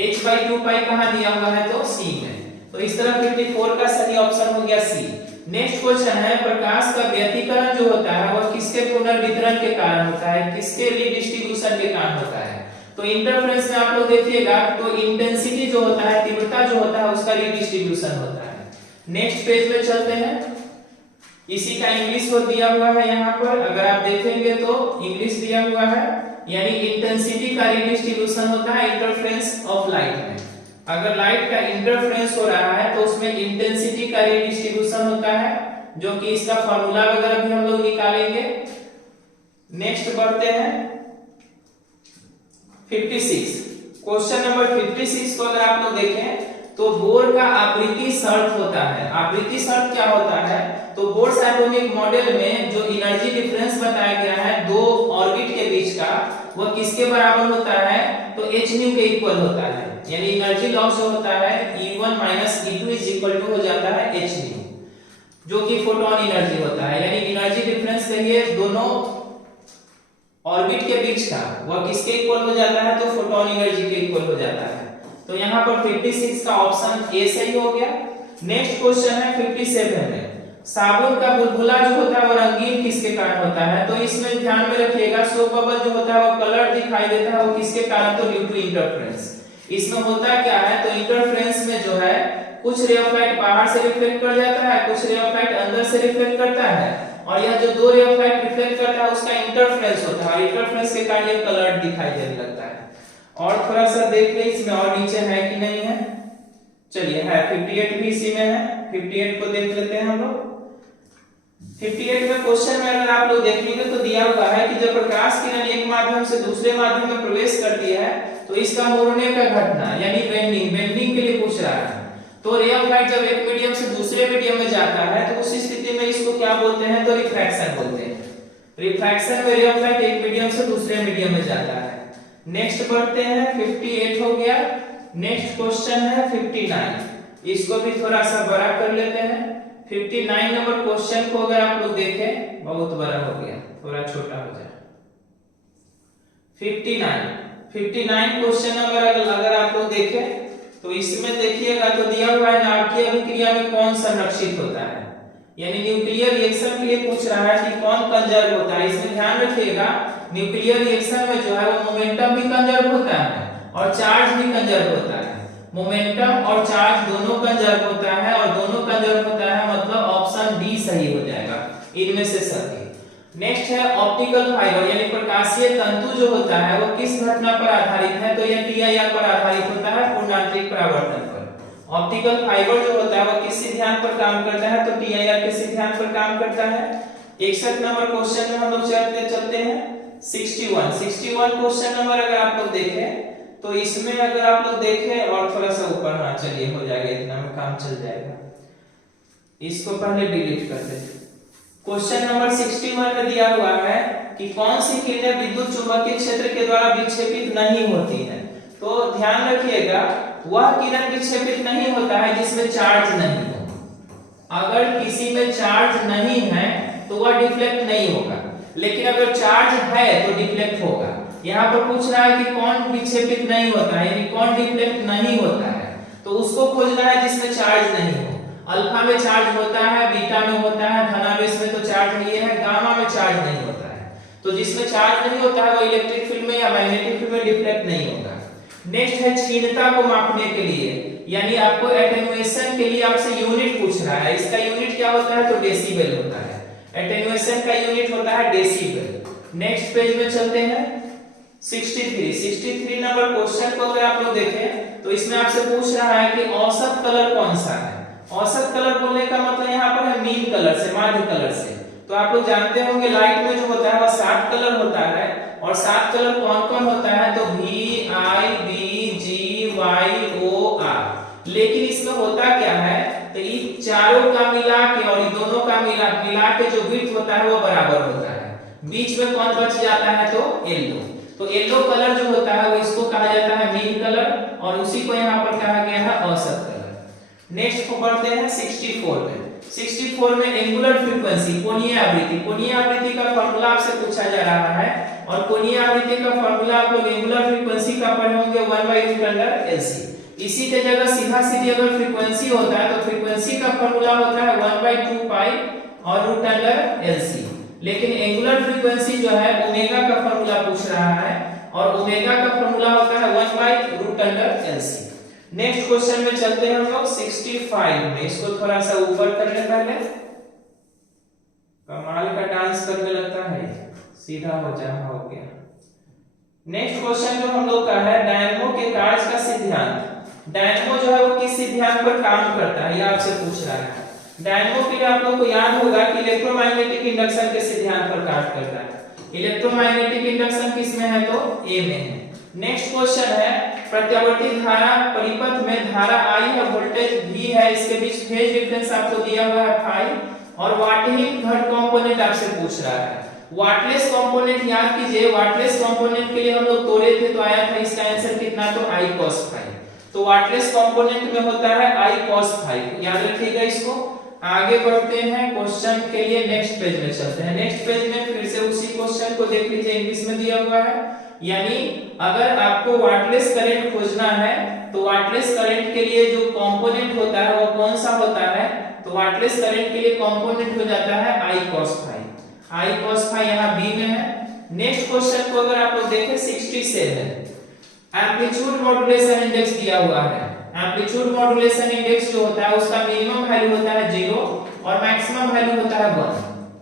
h/2π कहां दिया हुआ है, तो C में। तो इस तरह 54 का सही ऑप्शन हो गया C। नेक्स्ट क्वेश्चन है प्रकाश का व्यतिकरण जो होता है वह किसके पुनर्वितरण के कारण होता है, किसके रिडिस्ट्रीब्यूशन के कारण होता है। तो इंटरफेरेंस में आप लोग देखिएगा तो इंटेंसिटी जो होता है, तीव्रता जो होता है, उसका रिडिस्ट्रीब्यूशन होता है। नेक्स्ट पेज में चलते हैं। इसी का इंग्लिश वर्ड दिया हुआ है यहाँ पर, अगर आप देखेंगे तो इंग्लिश दिया हुआ है, यानी इंटेंसिटी का रिडिस्ट्रीब्यूशन होता है इंटरफेरेंस ऑफ लाइट में। अगर लाइट का इंटरफेरेंस हो रहा है तो उसमें इंटेंसिटी का रिडिस्ट्रीब्यूशन होता है, जो कि इसका फार्मूला वगैरह भी हम लोग निकालेंगे। नेक्स्ट बढ़ते हैं 56। क्वेश्चन नंबर 56 को अगर आप लोग देखें तो बोर का आवृत्ति शर्त होता है। आवृत्ति शर्त क्या होता है? तो बोर्स एटॉमिक मॉडल में जो एनर्जी डिफरेंस बताया गया है दो ऑर्बिट के बीच का, वह किसके बराबर होता है? तो h न्यू के इक्वल होता है, यानी एनर्जी लॉस जो होता है E1 E2 is equal to हो जाता है h न्यू, जो कि फोटोन एनर्जी होता है। यानी एनर्जी डिफरेंस कहिए दोनों ऑर्बिट के बीच का, वह किसके इक्वल हो जाता है? तो फोटोन एनर्जी के इक्वल हो जाता है। तो यहाँ पर 56 का ऑप्शन ए सही हो गया। नेक्स्ट क्वेश्चन है 57 में, साबुन का बुलबुला जो होता है वो रंगीन किसके कारण होता है? तो इसमें ध्यान में रखिएगा सोप बबल जो होता है वो कलर दिखाई देता है, वो किसके कारण? तो ड्यू टू इंटरफेरेंस। इसमें होता क्या है? तो इंटरफेरेंस में जो है कुछ रे ऑफ लाइट बाहर से रिफ्लेक्ट कर जाता है, कुछ रे ऑफ लाइट अंदर से रिफ्लेक्ट करता है, और यह जो दो रे ऑफ लाइट रिफ्लेक्ट करता है उसका इंटरफेरेंस होता है, और इंटरफेरेंस के कारण ये कलर दिखाई देने लगता है। और थोड़ा सा देख ले इसमें और नीचे है कि नहीं है। चलिए है 58 भी इसी में है, 58 को देख लेते हैं हम लोग। 58 में क्वेश्चन में अगर आप लोग देखेंगे तो दिया हुआ है कि जब प्रकाश किरण एक माध्यम से दूसरे माध्यम में प्रवेश करती है तो इसका मुड़ने का घटना यानी बेंडिंग के लिए पूछ रहा है। तो रे ऑफ लाइट जब एक मीडियम से दूसरे मीडियम में जाता है तो उस स्थिति में इसको क्या बोलते हैं? तो रिफ्रैक्शन बोलते हैं। रिफ्रैक्शन में रे ऑफ लाइट एक मीडियम से दूसरे मीडियम में जाता है। नेक्स्ट बढ़ते हैं 58 हो गया। नेक्स्ट क्वेश्चन है 59, इसको भी थोड़ा सा बड़ा कर लेते हैं। 59 नंबर क्वेश्चन को अगर आप लोग देखें, बहुत बड़ा हो गया, थोड़ा छोटा हो जाए। 59 क्वेश्चन नंबर अगर आप लोग देखें तो इसमें देखिएगा तो दिया हुआ है नाभिकीय अभिक्रिया में कौन संरक्षित होता है, यानी न्यूक्लियर रिएक्शन के लिए पूछ रहा है कि कौन कंजर्व होता है। इसमें ध्यान रखिएगा न्यूक्लियर रिएक्शन में जो है वो मोमेंटम भी कंजर्व होता है और चार्ज भी कंजर्व होता है। मोमेंटम और चार्ज दोनों कंजर्व होता है, और दोनों कंजर्व होता है मतलब ऑप्शन डी सही हो जाएगा इनमें से सभी। नेक्स्ट है ऑप्टिकल फाइबर यानी प्रकाशीय तंतु जो होता है वो किस घटना पर आधारित है? तो यह टीआईआर पर आधारित होता है, पूर्णांतरिक परावर्तन पर। ऑप्टिकल फाइबर जो होता है वो किस सिद्धांत पर काम करता है? तो टीआईआर के सिद्धांत पर काम करता है। 61 नंबर क्वेश्चन में हम लोग चलते हैं 61 क्वेश्चन नंबर अगर आप लोग देखें तो इसमें अगर आप लोग देखें और थोड़ा सा ऊपर, हाँ चलिए हो जाएगा, इतना में काम चल जाएगा। इसको पहले डिलीट कर देते। क्वेश्चन नंबर 61 में दिया हुआ है कि कौन सी किरणें विद्युत चुंबकीय क्षेत्र के द्वारा विक्षेपित नहीं होती है? तो ध्यान रखिएगा वह किरण विक्षेपित नहीं होता है जिसमें चार्ज नहीं हो। अगर किसी में चार्ज नहीं है तो वह डिफ्लेक्ट नहीं होगा, लेकिन अगर चार्ज है तो डिफ्लेक्ट होगा। यहाँ पर पूछ रहा है कि कौन विक्षेपित नहीं होता है, यानी कौन डिफ्लेक्ट नहीं होता है, तो उसको खोजना है जिसमें चार्ज नहीं हो। अल्फा में चार्ज होता है, बीटा में होता है, धनावेश में तो चार्ज नहीं है, गामा में चार्ज नहीं होता है। तो जिसमें चार्ज नहीं होता है वो इलेक्ट्रिक फील्ड में या मैग्नेटिक फील्ड में डिफ्लेक्ट नहीं होगा। नेक्स्ट है क्षीणता को मापने के लिए, यानी आपको एटेन्युएशन के लिए आपसे यूनिट पूछ रहा है। इसका यूनिट क्या होता है? तो डेसिबल होता है। एटेन्युएशन का यूनिट होता है डेसिबल। नेक्स्ट पेज में चलते हैं 63 नंबर क्वेश्चन को अगर आप लोग देखें तो इसमें आपसे पूछ रहा है कि औसत कलर कौन सा है। औसत कलर बोलने का मतलब यहाँ पर है मीन कलर से, माध्य कलर से। तो आप लोग जानते होंगे लाइट में जो होता है वह 7 कलर होता है, और 7 कलर कौन कौन होता है? तो V I B G Y O R। लेकिन इसमें होता क्या है? तो ये चारों का मिला के और ये दोनों का मिला के जो विड्थ होता है वो बराबर होता है। बीच में कौन बच जाता है? तो येलो। तो येलो कलर जो होता है वो इसको कहा जाता है मीन कलर, और उसी को यहाँ पर कहा गया है औसत कलर। नेक्स्ट को बढ़ते हैं 64 में। 64 में एंगुलर फ्रीक्वेंसी, कोणीय आवृत्ति। कोणीय आवृत्ति का फार्मूला आपसे पूछा जा रहा है, और कोणीय आवृत्ति का फार्मूला आप लोग एंगुलर फ्रीक्वेंसी का पढ़े होंगे 1/√LC। इसी के जगह सीधा सीधी अगर फ्रीक्वेंसी होता है तो फ्रीक्वेंसी का फार्मूला होता है 1/2 पाई और √LC। लेकिन एंगुलर फ्रीक्वेंसी जो है ओमेगा का फार्मूला पूछ रहा है, और ओमेगा का फॉर्मूला होता है 1/√LC। नेक्स्ट क्वेश्चन में चलते हैं हम लोग 65 में। इसको थोड़ा सा ऊपर कर ले पहले। कमाल का डांस करने लगता है, सीधा हो जा, हो गया। नेक्स्ट क्वेश्चन जो हम लोग का है डायनेमो के कार्य का सिद्धांत। डायनेमो जो है वो किस सिद्धांत पर काम करता है, ये आपसे पूछ रहा है। डायनेमो के लिए आप लोग को याद होगा कि इलेक्ट्रोमैग्नेटिक इंडक्शन के सिद्धांत पर कार्य करता है। इलेक्ट्रोमैग्नेटिक इंडक्शन किस में है, तो ए में है। नेक्स्ट क्वेश्चन है प्रत्यावर्ती धारा परिपथ में धारा I है, वोल्टेज V है, इसके बीच फेज डिफरेंस आपको दिया हुआ है फाई, और वाटहीन घट कंपोनेंट आपसे पूछ रहा है। वाटलेस कंपोनेंट याद कीजिए, वाटलेस कंपोनेंट के लिए हम लोग तोड़े थे तो आया था इसका आंसर कितना, तो I cos फाई। तो वाटलेस कंपोनेंट में होता है I cos फाई, याद रखिएगा इसको। आगे बढ़ते हैं क्वेश्चन के लिए, नेक्स्ट पेज में चलते हैं। नेक्स्ट पेज में फिर से उसी क्वेश्चन को देख लीजिए, इंग्लिश में दिया हुआ है। यानी अगर आपको वाटलेस करंट खोजना है तो वाटलेस करंट के लिए जो कंपोनेंट होता है वो कौन सा होता है, तो वाटलेस करंट के लिए कंपोनेंट हो जाता है I cos phi. I cos phi यहाँ बी में है। नेक्स्ट क्वेश्चन को अगर आप लोग देखें 67, एम्पलीट्यूड मॉड्यूलेशन इंडेक्स दिया हुआ है। एम्पलीट्यूड मॉड्यूलेशन इंडेक्स जो होता है उसका मिनिमम वैल्यू होता है 0 और मैक्सिमम वैल्यू होता है 1।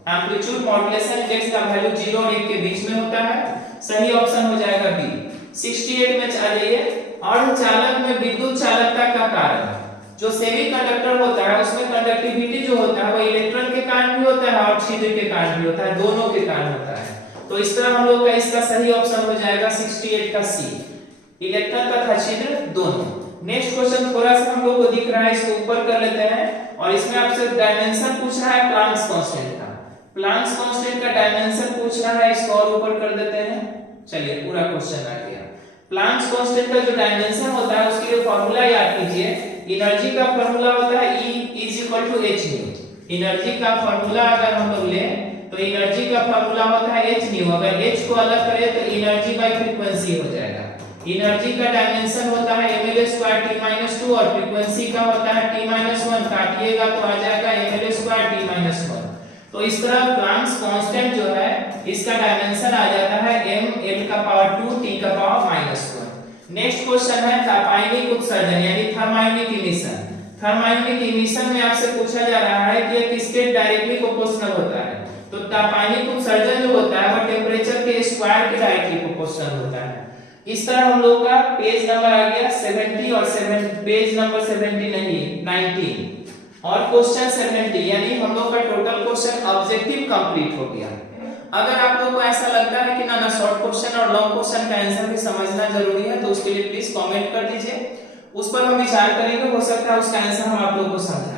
एम्पलीट्यूड मॉड्यूलेशन इंडेक्स का वैल्यू 0 और 1 के बीच में होता है। सही ऑप्शन हो जाएगा बी। 68 में आ जाइए। अर्धचालक में विद्युत चालकता का कारण, जो सेमीकंडक्टर होता है उसमें कंडक्टिविटी जो होता है वो इलेक्ट्रॉन के कारण भी होता है और छिद्र के कारण भी होता है, दोनों के कारण होता है। तो इस तरह हम लोग का इसका सही ऑप्शन हो जाएगा 68 का सी, इलेक्ट्रॉन तथा छिद्र दोनों। नेक्स्ट क्वेश्चन थोड़ा सा हम लोग को दिख रहा है, इसको ऊपर कर लेते हैं और इसमें आपसे डायमेंशन पूछ रहा है प्लांक्स कांस्टेंट का। प्लांक्स कांस्टेंट का डायमेंशन पूछ रहा है, इसको और ऊपर कर देते हैं। चलिए पूरा क्वेश्चन आ गया। प्लांक्स कांस्टेंट का जो डायमेंशन होता है उसके लिए फार्मूला याद कीजिए। एनर्जी का फार्मूला होता है E = h न्यू। एनर्जी का फार्मूला अगर हम लोग लें तो एनर्जी का फार्मूला होता है h न्यू। अगर h को अलग करें तो एनर्जी बाय फ्रीक्वेंसी हो जाएगा। एनर्जी का डायमेंशन होता है ml² t-2 और फ्रीक्वेंसी का होता है t-1। काटिएगा तो आ जाएगा ml² t-1। तो इस तरह प्लांक्स कांस्टेंट जो है इसका डायमेंशन आ जाता है ml⁻² t⁻⁻1। नेक्स्ट क्वेश्चन है तापायनिक उत्सर्जन यानी थर्मायोनिक इमिशन। थर्मायोनिक इमिशन में आपसे पूछा जा रहा है कि यह किसके डायरेक्टली प्रोपोर्शनल होता है, तो तापायनिक उत्सर्जन जो होता है वो टेंपरेचर के स्क्वायर के डायरेक्टली प्रोपोर्शनल होता है। इस तरह हम लोग का पेज नंबर आ गया 70 और पेज नंबर 70 नहीं 19 और क्वेश्चन 70, यानी हम लोग का टोटल क्वेश्चन ऑब्जेक्टिव कंप्लीट हो गया। अगर आप लोगों को ऐसा लगता है कि ना शॉर्ट क्वेश्चन और लॉन्ग क्वेश्चन का आंसर भी समझना जरूरी है तो उसके लिए प्लीज कमेंट कर दीजिए, उस पर हम विचार करेंगे, हो सकता है उसका आंसर हम आप लोगों को समझाएं।